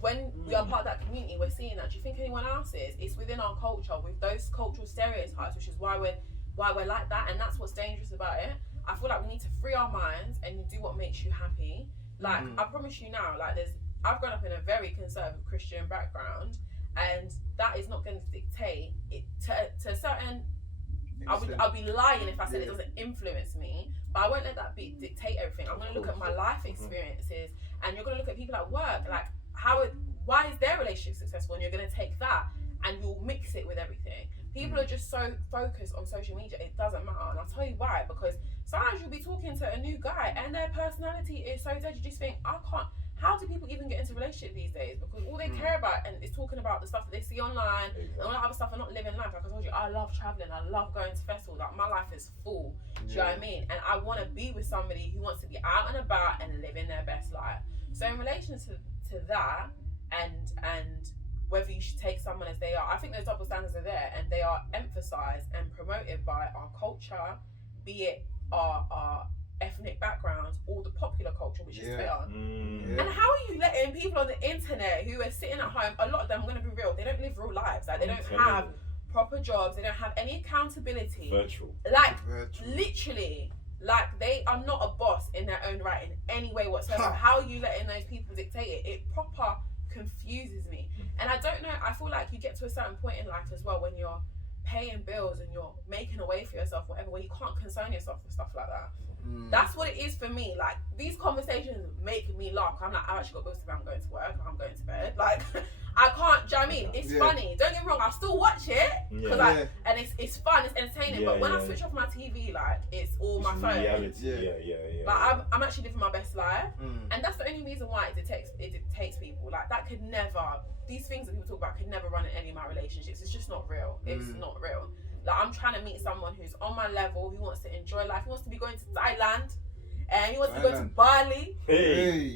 when we are part of that community, we're seeing that. Do you think anyone else is? It's within our culture with those cultural stereotypes, which is why we're like that, and that's what's dangerous about it. I feel like we need to free our minds and do what makes you happy. Like I promise you now, like I've grown up in a very conservative Christian background, and that is not going to dictate it to a certain. I'll be lying if I said it doesn't influence me, but I won't let that dictate everything. I'm going to look at my life experiences, and you're going to look at people at work, like why is their relationship successful, and you're going to take that and you'll mix it with everything. People are just so focused on social media, it doesn't matter, and I'll tell you why. Because sometimes you'll be talking to a new guy and their personality is so dead, you just think, how do people even get into relationships these days? Because all they care about is talking about the stuff that they see online and all that other stuff, and not living life. Like I told you, I love traveling, I love going to festivals, like my life is full. Do you know what I mean? And I want to be with somebody who wants to be out and about and living their best life. So in relation to that, and whether you should take someone as they are, I think those double standards are there, and they are emphasised and promoted by our culture, be it our ethnic backgrounds or the popular culture, which is Twitter. And how are you letting people on the internet who are sitting at home, a lot of them, I'm going to be real, they don't live real lives, like they don't have proper jobs, they don't have any accountability. Literally, like they are not a boss in their own right in any way whatsoever. How are you letting those people dictate it? It proper confuses me. And I don't know, I feel like you get to a certain point in life as well when you're paying bills and you're making a way for yourself, whatever, where you can't concern yourself with stuff like that. That's what it is for me. Like these conversations make me laugh. I'm like, I've actually got bills to pay, I'm going to work, I'm going to bed. Like I can't, do you know what I mean? It's funny. Don't get me wrong, I'll still watch it and it's fun, it's entertaining. But when I switch off my TV, like it's all my phone. Reality. Like I'm actually living my best life, and that's the only reason why it dictates people. Like that could never. These things that people talk about could never run in any of my relationships. It's just not real. It's not real. Like I'm trying to meet someone who's on my level, who wants to enjoy life, who wants to be going to Thailand, and he wants to go to Bali,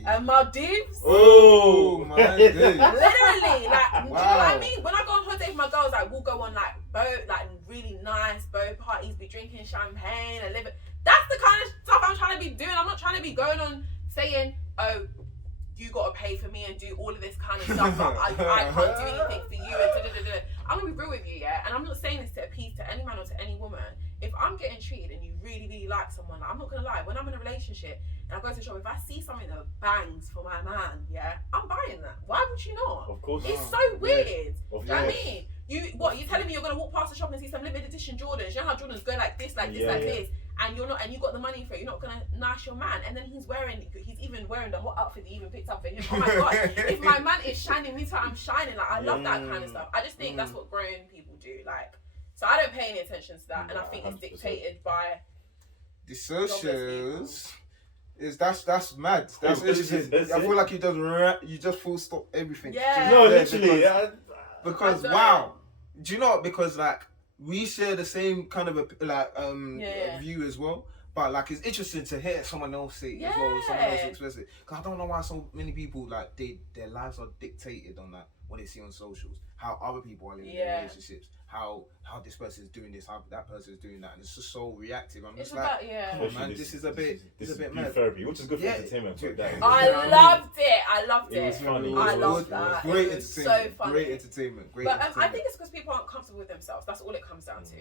and Maldives. Oh my days! Literally, like, do you know what I mean? When I go on holiday with my girls, like we'll go on like boat, like really nice boat parties, be drinking champagne and living. That's the kind of stuff I'm trying to be doing. I'm not trying to be going on saying, oh, you got to pay for me and do all of this kind of stuff, but I can't do anything for you. And I'm gonna be real with you, yeah. And I'm not saying this to appease to any man or to any woman. If I'm getting treated and you really, really like someone, like, I'm not gonna lie. When I'm in a relationship and I go to the shop, if I see something that bangs for my man, yeah, I'm buying that. Why would you not? Of course. It's so weird. Do you know what I mean? You telling me you're gonna walk past the shop and see some limited edition Jordans? You know how Jordans go like this, like this, and you're not, and you got the money for it. You're not gonna nice your man, and then he's even wearing the hot outfit that you even picked up for him. Oh my god! If my man is shining, me too, I'm shining. Like I love that kind of stuff. I just think that's what grown people do. Like, so I don't pay any attention to that, and I think it's dictated by the socials. That's mad. That's interesting. I feel like you just full stop everything. Yeah. No, literally. Because wow, do you know what? Because like we share the same kind of view as well. But like it's interesting to hear someone else say it as well, someone else express it. Because I don't know why so many people like their lives are dictated on that what they see on socials, how other people are living their relationships, how this person is doing this, how that person is doing that, and it's just so reactive. I'm just like, come on, man, this is a bit mad. Therapy, which is good for entertainment. I loved it. It was funny. I loved that. Great entertainment. So funny. Great entertainment. I think it's because people aren't comfortable with themselves. That's all it comes down to.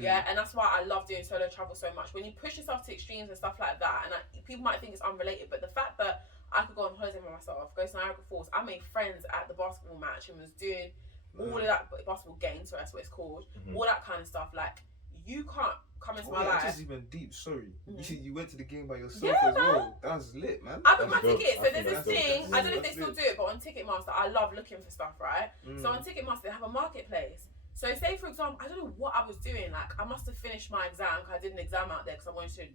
Yeah, and that's why I love doing solo travel so much. When you push yourself to extremes and stuff like that, and people might think it's unrelated, but the fact that I could go on holiday by myself, go to Niagara Falls, I made friends at the basketball match and was doing all of that basketball games, so that's what it's called, all that kind of stuff. Like, you can't come into my life. That's even deep. Sorry, you went to the game by yourself as well. That was lit, man. I booked my ticket. So there's this thing. I don't know if they still do it, but on Ticketmaster, I love looking for stuff, right? So on Ticketmaster, they have a marketplace. So say for example, I don't know what I was doing. Like I must have finished my exam. I did an exam out there because I wanted to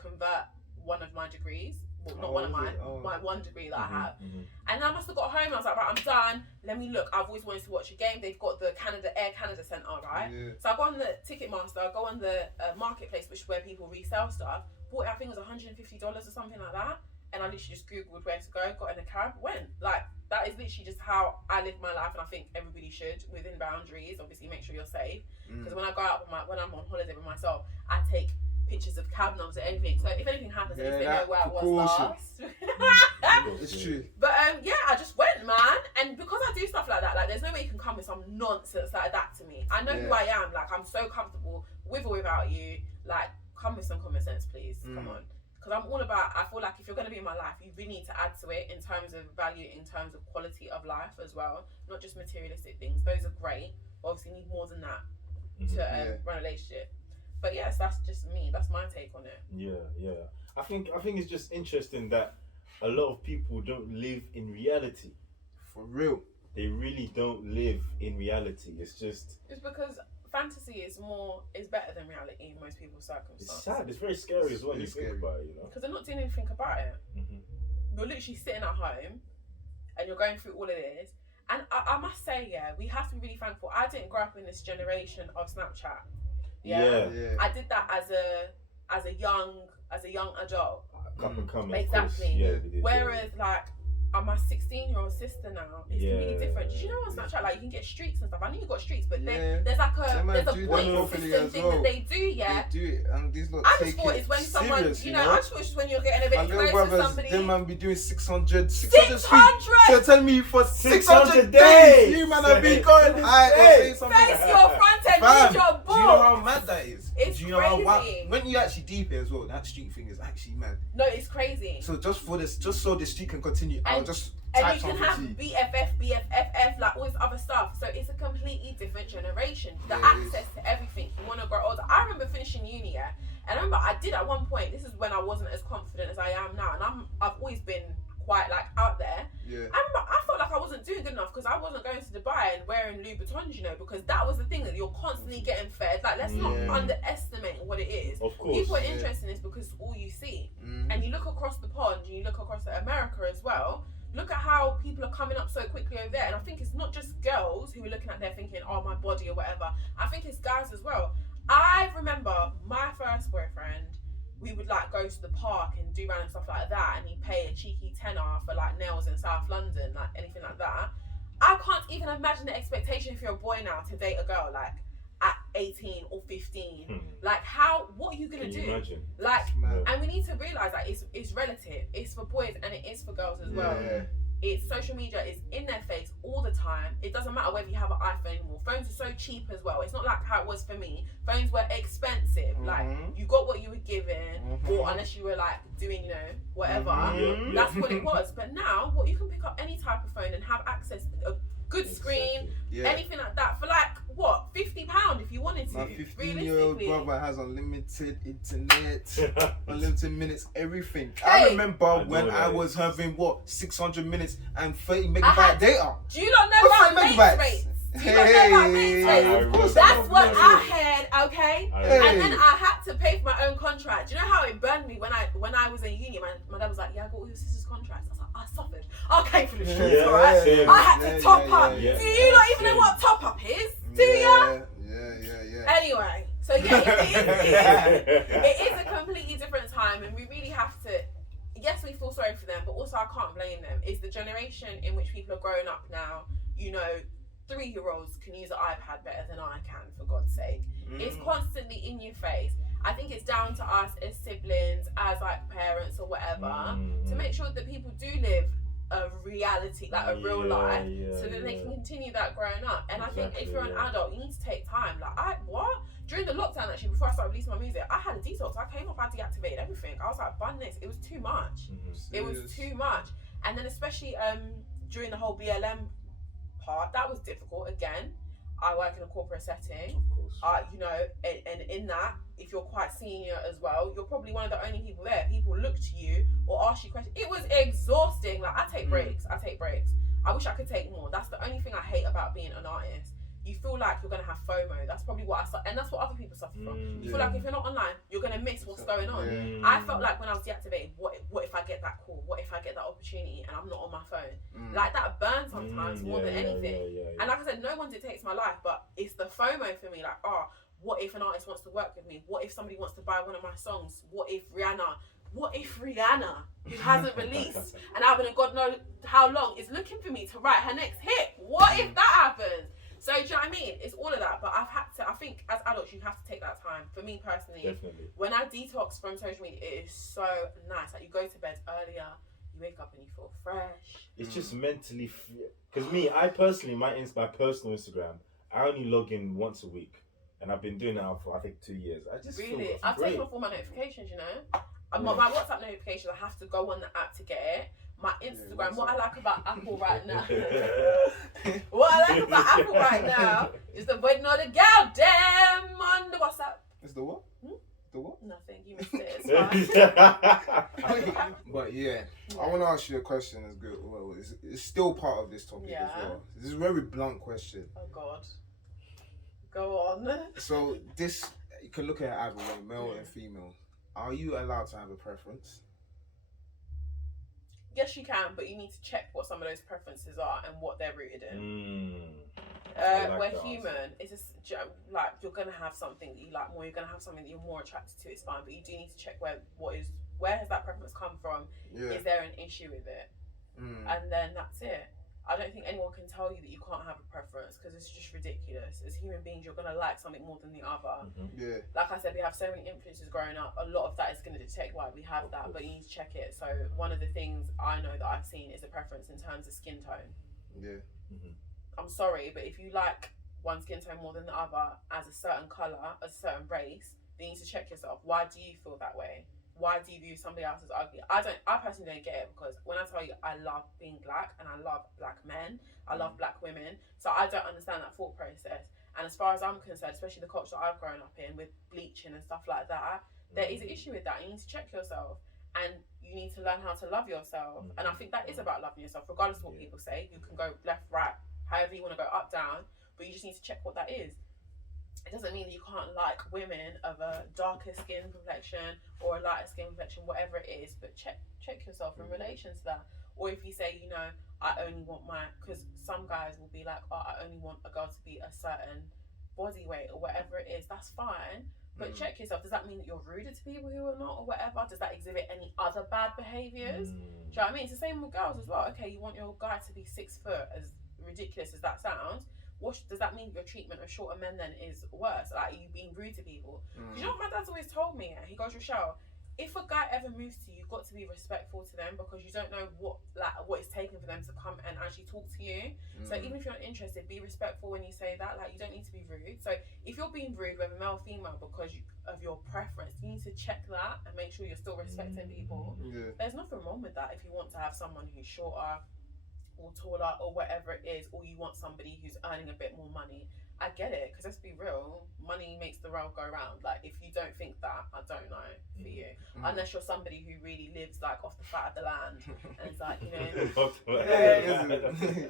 convert one of my degrees. well, not one of mine, my one degree that I have. And then I must have got home and I was like, right, I'm done. Let me look. I've always wanted to watch a game. They've got the Air Canada Centre, right? Yeah. So I go on the Ticketmaster, I go on the marketplace, which is where people resell stuff. Bought it, I think it was $150 or something like that. And I literally just Googled where to go, got in a cab, went. Like, that is literally just how I live my life, and I think everybody should, within boundaries. Obviously, make sure you're safe. Because when I go out when I'm on holiday with myself, I take pictures of cab numbers or anything. So if anything happens, at least they know where I was last. It's true. But yeah, I just went, man. And because I do stuff like that, like, there's no way you can come with some nonsense like that to me. I know who I am. Like, I'm so comfortable with or without you. Like, come with some common sense, please. Come on. Because I'm all about, I feel like if you're going to be in my life, you really need to add to it in terms of value, in terms of quality of life as well. Not just materialistic things. Those are great. But obviously, you need more than that to run a relationship. But yes, that's just me. That's my take on it. Yeah. I think it's just interesting that a lot of people don't live in reality. For real. They really don't live in reality. It's because fantasy is better than reality in most people's circumstances. It's sad. It's very scary as well. You think about it, you know. Because they're not doing anything about it. You're literally sitting at home, and you're going through all of this. And I must say, we have to be really thankful. I didn't grow up in this generation of Snapchat. Yeah. I did that as a young adult. Exactly. Yeah, Whereas like my 16-year-old sister now is completely different. Did you know on Snapchat like you can get streaks and stuff? I knew you got streaks, but there's like a point system thing that they do. Yeah. They do it, and these lot I take just thought it's when someone, serious, you know, I just thought it's when you're getting a bit close to brothers, somebody. Them man be doing 600 600! So you're telling me for 600 days, days, you man have been going high. Face your front end, Fam, read your book. do you know how mad that is? It's do you know how crazy. when you actually deep it as well, that streak thing is actually mad. No, it's crazy. So just so the streak can continue, I'll just and type you can something have to you. BFF, like all this other stuff. So it's a completely different generation. The access to everything. You want to grow older. I remember finishing uni, and I remember I did at one point. This is when I wasn't as confident as I am now, and I've always been quite like out there. Yeah. I felt like I wasn't doing good enough because I wasn't going to Dubai and wearing Louboutins, you know, because that was the thing that you're constantly getting fed. Like, let's not underestimate what it is. Of course. People are interested in this because it's all you see. And you look across the pond, and you look across at America as well. Look at how people are coming up so quickly over there. And I think it's not just girls who are looking at there thinking, oh, my body or whatever. I think it's guys as well. I remember my first boyfriend, we would like go to the park and do random stuff like that, and he'd pay a cheeky tenner for like nails in South London, like anything like that. I can't even imagine the expectation if you're a boy now to date a girl like at 18 or 15. Like, what are you gonna do? Imagine? Like, and we need to realise that it's relative. It's for boys and it is for girls as well. It's social media is in their face all the time. It doesn't matter whether you have an iPhone anymore. Phones are so cheap as well. It's not like how it was for me. Phones were expensive. Like, you got what you were given, or unless you were like doing, you know, whatever. That's what it was. But now, you can pick up any type of phone and have access to a good screen, anything like that for like what, £50 if you wanted to. My 15-year-old brother has unlimited internet, unlimited minutes, everything. I remember when I was having 600 minutes and 30 megabyte data. Do you not know about base rates? Do you not know about base rates? That's what I had, okay? And then I had to pay for my own contract. Do you know how it burned me when I was in uni? My dad was like, yeah, I got all your sister's contracts. I was like, I suffered. I came for the streets, alright? I had to top up. Do you not even know what top up is? Do ya? Yeah. Anyway, so it is a completely different time, and we really have to. Yes, we feel sorry for them, but also I can't blame them. It's the generation in which people are growing up now. You know, 3-year-olds can use an iPad better than I can, for God's sake. It's constantly in your face. I think it's down to us as siblings, as like parents or whatever, to make sure that people do live a reality, like a real life, so that they can continue that growing up. And I think if you're an adult, you need to take time. Like, during the lockdown, actually, before I started releasing my music, I had a detox. I came off, I deactivated everything. I was like, bun this. It was too much. It was too much. And then especially during the whole BLM part, that was difficult. Again, I work in a corporate setting. You know, and in that, if you're quite senior as well, you're probably one of the only people there. People look to you or ask you questions. It was exhausting. Like, I take breaks. I wish I could take more. That's the only thing I hate about being an artist. you feel like you're gonna have FOMO. That's probably what and that's what other people suffer from. You feel like if you're not online, you're gonna miss what's going on. Yeah. I felt like when I was deactivated, what if I get that call? What if I get that opportunity and I'm not on my phone? Like that burns sometimes more than anything. And like I said, no one dictates my life, but it's the FOMO for me. Like, what if an artist wants to work with me? What if somebody wants to buy one of my songs? What if Rihanna, who hasn't released and having a God knows how long, is looking for me to write her next hit? What if that happens? So do you know what I mean? It's all of that, but I think as adults you have to take that time. For me personally, Definitely. when I detox from social media, it is so nice. Like you go to bed earlier, you wake up and you feel fresh. It's just mentally, because I personally, my personal Instagram, I only log in once a week, and I've been doing that for I think 2 years. I just really, feel I've great. taken off all my notifications. You know, my WhatsApp notifications, I have to go on the app to get it. My Instagram, what I like about Apple right now, is avoiding all the goddamn on the WhatsApp. It's the what? The what? Nothing, you missed it. It's fine. But yeah, I want to ask you a question. As good. Well, it's still part of this topic as well. This is a very blunt question. Oh God, go on. So this, you can look at it either way, male and female. Are you allowed to have a preference? Yes, you can, but you need to check what some of those preferences are and what they're rooted in. We're human. It's just like you're gonna have something that you like more. You're gonna have something that you're more attracted to. It's fine, but you do need to check where has that preference come from? Yeah. Is there an issue with it? And then that's it. I don't think anyone can tell you that you can't have a preference because it's just ridiculous. As human beings, you're gonna like something more than the other. Yeah. Like I said, we have so many influences growing up. A lot of that is going to detect why we have that, but you need to check it. So one of the things I know that I've seen is a preference in terms of skin tone. Yeah. I'm sorry, but if you like one skin tone more than the other as a certain colour, as a certain race, then you need to check yourself. Why do you feel that way? Why do you view somebody else as ugly? I personally don't get it, because when I tell you I love being black and I love black men, I love black women, so I don't understand that thought process. And as far as I'm concerned, especially the culture I've grown up in with bleaching and stuff like that, there is an issue with that. You need to check yourself and you need to learn how to love yourself. And I think that is about loving yourself, regardless of what people say. You can go left, right, however you want to go, up, down, but you just need to check what that is. It doesn't mean that you can't like women of a darker skin complexion or a lighter skin complexion, whatever it is, but check yourself in relation to that. Or if you say, you know, I only want because some guys will be like, I only want a girl to be a certain body weight or whatever it is, that's fine. But check yourself. Does that mean that you're rude to people who are not or whatever? Does that exhibit any other bad behaviours? Do you know what I mean? It's the same with girls as well. Okay, you want your guy to be 6 foot, as ridiculous as that sounds. What does that mean? Your treatment of shorter men then is worse? Like, are you being rude to people? You know what my dad's always told me? He goes, Chel, if a guy ever moves to you, you've got to be respectful to them, because you don't know what it's taking for them to come and actually talk to you. So even if you're not interested, be respectful when you say that. Like, you don't need to be rude. So if you're being rude, whether male or female, because of your preference, you need to check that and make sure you're still respecting people. There's nothing wrong with that if you want to have someone who's shorter or taller or whatever it is, or you want somebody who's earning a bit more money. I get it, because let's be real, money makes the world go round. Like, if you don't think that, I don't know for you. Unless you're somebody who really lives like off the fat of the land and it's like, you know,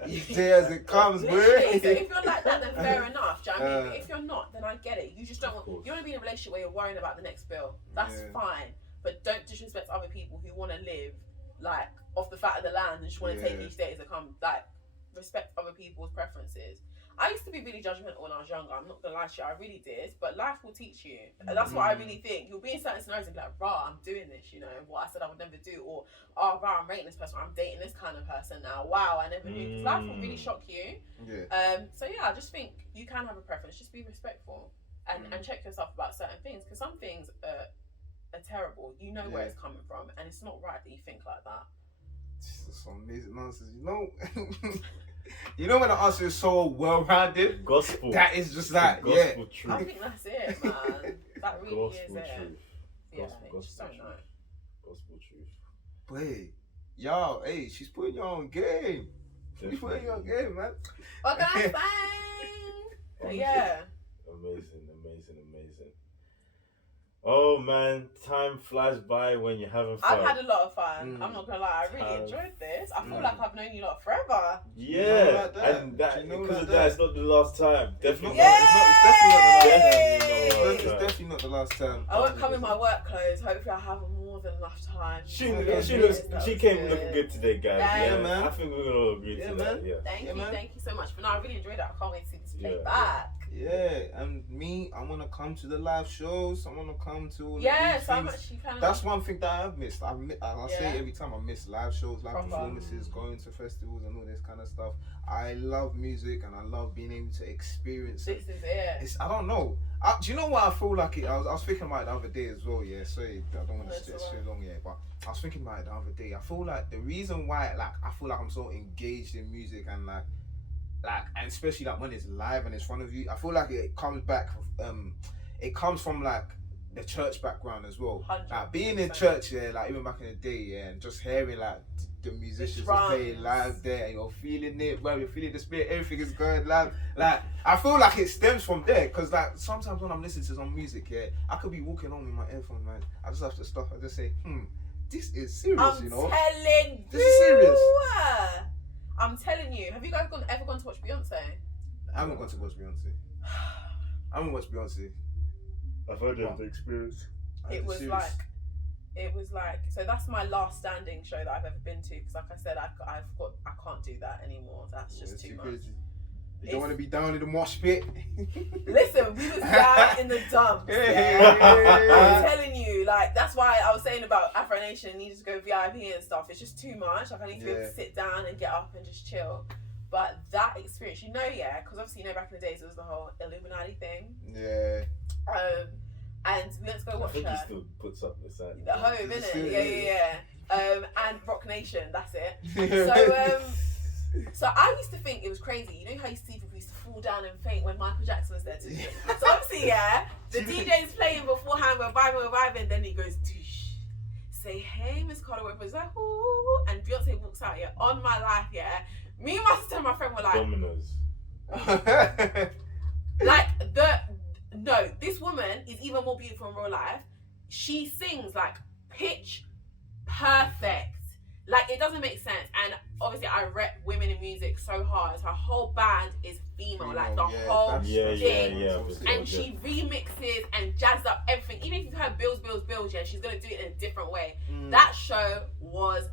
each day as it comes, bro. So if you're like that, then fair enough. Do you know what I mean? But if you're not, then I get it. You just don't want, you want to be in a relationship where you're worrying about the next bill. That's fine, but don't disrespect other people who want to live like off the fat of the land and just want to take each day as it comes. Like, respect other people's preferences. I used to be really judgmental when I was younger. I'm not gonna lie to you, I really did. But life will teach you. And that's what I really think. You'll be in certain scenarios and be like, rah, I'm doing this, you know, what I said I would never do. Or, oh, rah, I'm rating this person. I'm dating this kind of person now. Wow, I never knew. Because life will really shock you. So yeah, I just think you can have a preference. Just be respectful and check yourself about certain things. Because some things are terrible. You know where it's coming from. And it's not right that you think like that. Some amazing nonsense, you know. You know when the answer is so well-rounded, gospel. That is just like, gospel truth. I think that's it, man. That really gospel is truth. it. Yeah, Gospel just don't truth. know. Gospel truth. Wait, y'all, hey, she's putting you on game. She's putting you on game, man. What can I say? But yeah. Amazing. Oh man, time flies by when you're having fun. I've had a lot of fun. I'm not gonna lie, I really enjoyed this. I feel like I've known you lot forever. Yeah. like that? And that, Do you know because like of that, it's not the last time. Definitely not. not. It's definitely not the last time. I won't come in my work clothes. Hopefully, I have more than enough time. She That came was looking good today, guys. Yeah, man. I think we can all agree Yeah, to man. that. Yeah. Thank you so much. But no, I really enjoyed it. I can't wait to see this play Yeah. back. Yeah, and me, I want to come to the live shows. I want to come to all Yeah, of these so I'm things. actually kind of. That's one thing that I've missed. I say Yeah. it every time. I miss live shows, live Proper. performances, going to festivals and all this kind of stuff. I love music and I love being able to experience it. This is it. It's, I don't know. Do you know what I feel like? I was thinking about it the other day as well. Yeah, sorry, I don't want to stay too long. Yeah, but I was thinking about it the other day. I feel like the reason why, like, I feel like I'm so engaged in music and like, and especially like when it's live and it's in front of you, I feel like it comes back. It comes from like the church background as well. 100%. Like being in church, yeah, like even back in the day, yeah, and just hearing like the musicians are playing live there, and you're feeling it, bro. You're feeling the spirit. Everything is going live. Like I feel like it stems from there, cause like sometimes when I'm listening to some music, yeah, I could be walking on with my earphones, man. I just have to stop and just say, this is serious, you know. Telling This is serious. I'm telling you. Have you guys ever gone to watch Beyonce? I haven't gone to watch Beyonce. I haven't watched Beyonce. I've heard of the experience. It was like so that's my last standing show that I've ever been to, because like I said, I can't do that anymore. That's just too much. Crazy. You don't want to be down in the mosh pit. Listen, we was down in the dumps. I'm telling you, like that's why I was saying about Afro Nation needed to go VIP and stuff. It's just too much. Like I need to be able to sit down and get up and just chill. But that experience, yeah, because obviously back in the days it was the whole Illuminati thing. Yeah. And we went to go watch I think her. he still puts up the sign. The Hove, innit? Yeah. And Rock Nation, that's it. So I used to think it was crazy. You know how you see people used to fall down and faint when Michael Jackson was there too? So obviously, yeah, the DJ's playing beforehand, we're vibing, then he goes, Doosh. Say, hey, Miss Carter, it's like, ooh, and Beyonce walks out, yeah, on my life, yeah. Me and my sister and my friend were like, Dominoes. No, this woman is even more beautiful in real life. She sings like pitch perfect. Like it doesn't make sense. And obviously I rep women in music so hard. Her whole band is female, like the whole thing. And she remixes and jazzes up everything. Even if you've heard Bills, yeah, she's gonna do it in a different way. That show was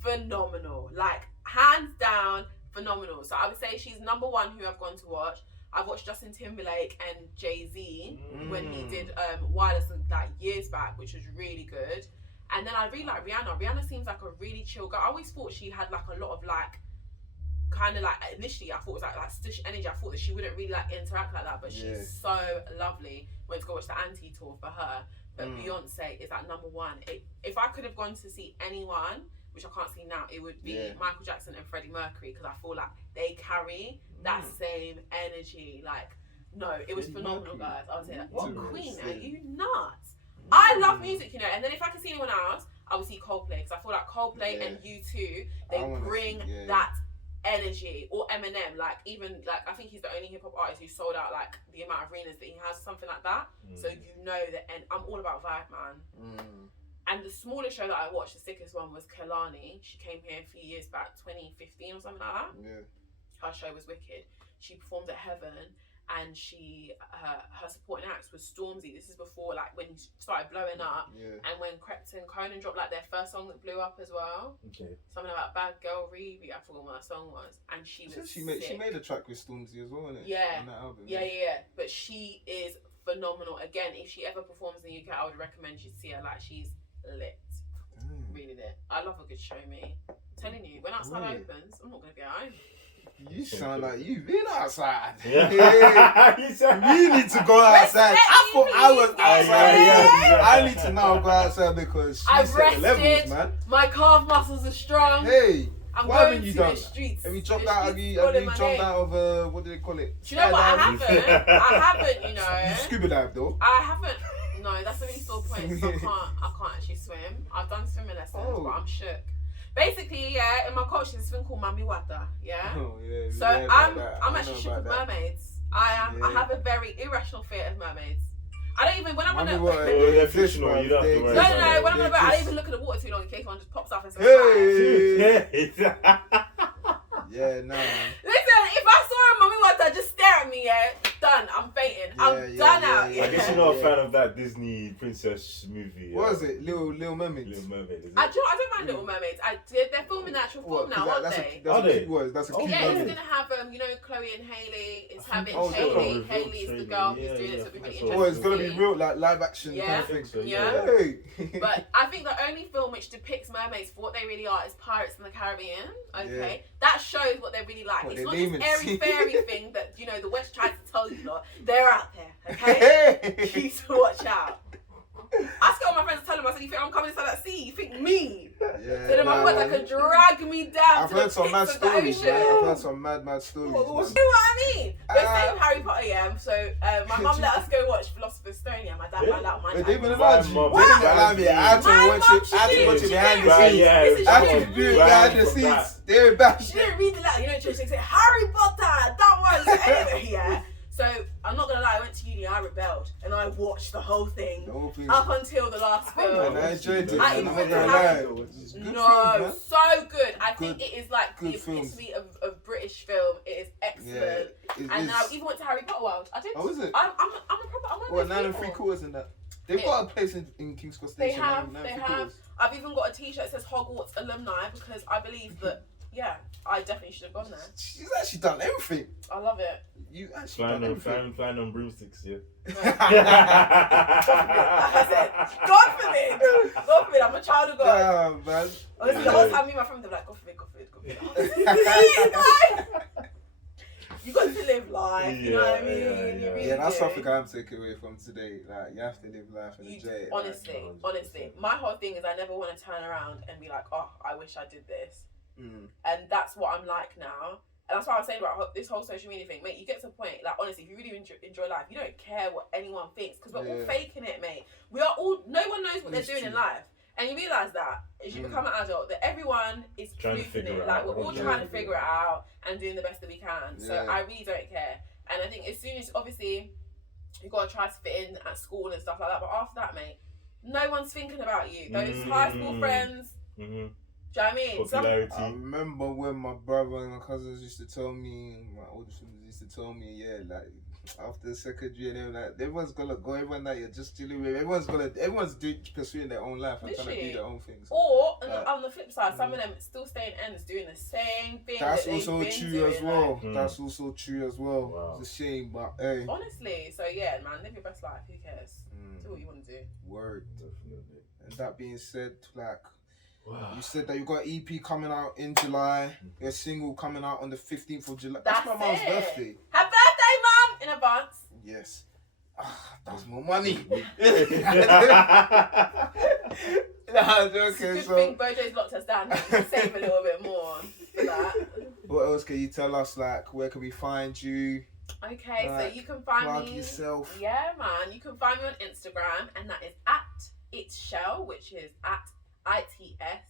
phenomenal. Like hands down phenomenal. So I would say she's number one who I've gone to watch. I've watched Justin Timberlake and Jay-Z when he did Wireless like years back, which was really good. And then I really like Rihanna. Rihanna seems like a really chill girl. I always thought she had like a lot of like, kind of like, initially I thought it was like stush energy. I thought that she wouldn't really like interact like that, but she's so lovely. Went to go watch the Anti tour for her. But Beyonce is like number one. If I could have gone to see anyone, which I can't see now, it would be Michael Jackson and Freddie Mercury, because I feel like they carry that same energy. Like, no, it was phenomenal, guys. I would say that. What queen? Are you nuts? I love music, you know. And then if I could see anyone else, I would see Coldplay, because I feel like Coldplay and U2, they bring that energy. Or Eminem, like even like I think he's the only hip hop artist who sold out like the amount of arenas that he has, something like that. So you know that, and I'm all about vibe, man. And the smallest show that I watched, the sickest one, was Kehlani. She came here a few years back, 2015 or something like that. Yeah. Her show was wicked. She performed at Heaven, and her supporting acts was Stormzy. This is before like when he started blowing up, and when Krept and Conan dropped like their first song that blew up as well. Okay. Something about Bad Girl Riri, I forgot what that song was, and she was. She made a track with Stormzy as well, innit? Yeah. On that album. Yeah. But she is phenomenal. Again, if she ever performs in the UK, I would recommend you see her. Like she's lit. Really lit. I love a good show, me. I'm telling you, when outside opens, I'm not gonna be at home. You sound like you've been outside. Yeah. You need to go outside. I thought I was outside. I need to now go outside because I've set the levels, rested. man. My calf muscles are strong. Hey, I'm what going haven't you to done? the streets. Have you jumped out? Have you jumped out of what do they call it? Do you know what? I haven't. You know. You scuba dive though. I haven't. No, that's a really sore point. So I can't actually swim. I've done swimming lessons, but I'm shook. Basically, yeah, in my culture, there's a thing called Mami Wata, yeah? Oh, yeah. So I'm actually shook with mermaids. I have a very irrational fear of mermaids. I don't even, when I'm on a... they're fictional, you don't have to worry about it. No, when I'm on a boat, I don't even look at the water too long in case one just pops up and says, hey! Yeah, nah, man. Listen, drag me, yeah, done. I'm fainting. I'm done out. I guess you're not a fan of that Disney princess movie. What was it? Little Mermaids. Little Mermaid, is it? I don't mind Little Mermaids. They're filming the actual film now, aren't they? That's a cute Yeah, mermaid. it's gonna have Chloe and Hailey. It's having Oh, Hailey. yeah. Hailey's the girl who's doing it, so it'll be really interesting. Oh, it's gonna be to see. real, like live action Yeah. kind of thing. So, Yeah. Hey. But I think the only film which depicts mermaids for what they really are is Pirates in the Caribbean. Okay, that shows what they're really like. What, It's they're not demons. this airy fairy thing that the West tries to tell you lot. They're out there. Okay, you need to watch out. I scared my friends to tell them. I said, "You think I'm coming inside that sea? You think me?" Yeah, So then my words that could drag me down I've to the heard some mad pits of the stories. ocean. Man. I've heard some mad stories. You know Man. what I mean? But same Harry Potter, yeah. So my mum let us go watch Philosopher's Stone. Yeah, my dad found out my They dad. didn't even Wow. allow you. They didn't allow me. I had to My watch mum, it. she I had to did. watch it She behind did. the scenes. Yeah, This is I had true. to view it behind the from scenes. that. They're back. She didn't read it loud. Church they say Harry Potter. That one. So anyway, yeah. So I'm not gonna lie. I went to uni. I rebelled and I watched the whole thing The whole thing. up until the last And film. I enjoyed it. I Man. I'm even not gonna had- lie. It's good No, film, man. so good. I think Good- it is like the good films. epitome of British film. It is Yeah, excellent. it And is. now even went to Harry Potter World. I did. Oh, is it? I'm a proper. I'm one What, of 9 those and people. 3/4 in that? They've It- got a place in King's Cross They Station. have. 9 They and have. 3/4. I've even got a T-shirt that says Hogwarts alumni because I believe that. Yeah, I definitely should have gone there. She's actually done everything. I love it. You actually done Flying everything. on broomsticks, yeah. Like I said, God forbid. God forbid. I'm a child of God. Damn, man. Honestly, the whole time me and my friends were like, God forbid, God forbid, God forbid. You got to live life, you know what I mean? You really Yeah, that's do. something I'm taking away from today. Like, you have to live life and enjoy it. Honestly, Like, honestly, my whole thing is I never want to turn around and be like, oh, I wish I did this. Mm. And that's what I'm like now. And that's what I was saying about this whole social media thing. Mate, you get to a point, like, honestly, if you really enjoy life, you don't care what anyone thinks because we're all faking it, mate. We are all, no one knows what It's they're doing in true. life. And you realise that as you become an adult, that everyone is Trying to floofing figure it. it Like, out. we're all Yeah. trying to figure it out and doing the best that we can. So Yeah. I really don't care. And I think as soon as, obviously, you've got to try to fit in at school and stuff like that. But after that, mate, no one's thinking about you. Those high school friends, Mm-hmm. do you know what I mean? Popularity. I remember when my brother and my cousins used to tell me, my older siblings used to tell me, yeah, like after secondary and everything, like everyone's gonna go, everyone that you're just chilling with, everyone's pursuing their own life and trying to Literally. do their own things. Or on the flip side, some of them still stay in ends doing the same thing. That's that they've also been true doing, as well. like, Mm. That's also true as well. Wow. It's a shame, but hey, honestly, so yeah, man, live your best life. Who cares? Mm. Do what you want to do. word. Definitely. And that being said, like Wow. you said that you got EP coming out in July, your single coming out on the 15th of July. That's my That's mom's it. birthday. Happy birthday, mum! In advance. Yes. Ah, that's more money. Nah, I'm joking. Good So, thing Bojo's locked us down. We can save a little bit more for that. what else can you tell us? Like, where can we find you? Okay, Like, so you can find plug me. yourself. Yeah, man. You can find me on Instagram, and that is at it's Chel, which is at ITSCHEL.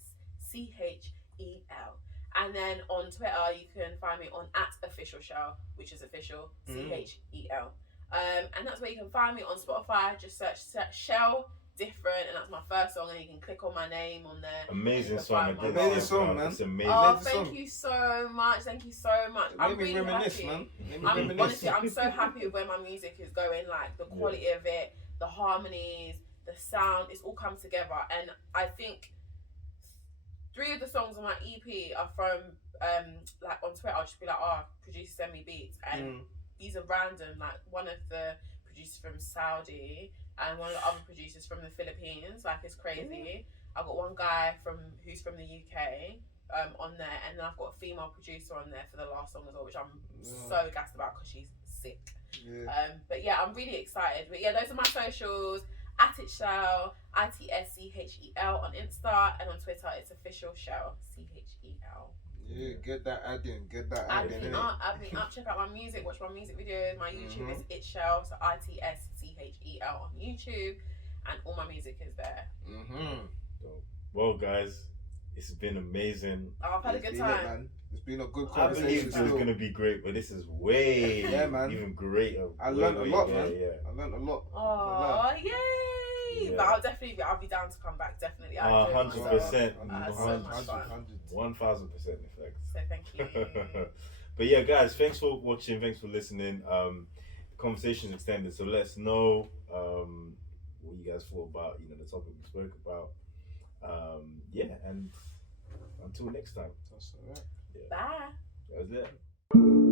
And then on Twitter, you can find me on at official Chel, which is official CHEL. And that's where you can find me on Spotify. Just search Chel Different, and that's my first song, and you can click on my name on there. Amazing You can song. find my Amazing song. song, man. It's amazing. Oh, Amazing thank song. you so much. Thank you so much. It I'm made me really reminisce, happy. man. It made me I'm reminisce. honestly, I'm so happy with where my music is going. Like the quality of it, the harmonies, the sound, it's all come together. And I think 3 of the songs on my EP are from like on Twitter. I'll just be like, oh, producers send me beats, and these are random. Like one of the producers from Saudi and one of the other producers from the Philippines. Like it's crazy. I've got one guy who's from the UK. On there, and then I've got a female producer on there for the last song as well, which I'm so gassed about because she's sick. Yeah. But yeah, I'm really excited. But yeah, those are my socials. At it Chel, ITSCHEL on Insta, and on Twitter it's official Chel, CHEL. Yeah, get that ad in. Get that Add ad in. me innit? up, add me up. Check out my music. Watch my music videos. My YouTube is it Chel, so ITSCHEL on YouTube, and all my music is there. Well, guys, it's been amazing. Oh, I've had a good time. It's been a good I conversation. believed it was still. gonna be great, but this is way Yeah, man. even greater. I Way, learned a lot, yeah, man. Yeah. I learned a lot. Oh, yay! Yeah. But I'll be down to come back. Definitely. I enjoyed 100%. myself. I had so much fun. 1000%, in fact. So thank you. But yeah, guys, thanks for watching. Thanks for listening. The conversation's extended, so let us know what you guys thought about the topic we spoke about. Yeah, and until next time. That's all right. Yeah. Bye. That was it.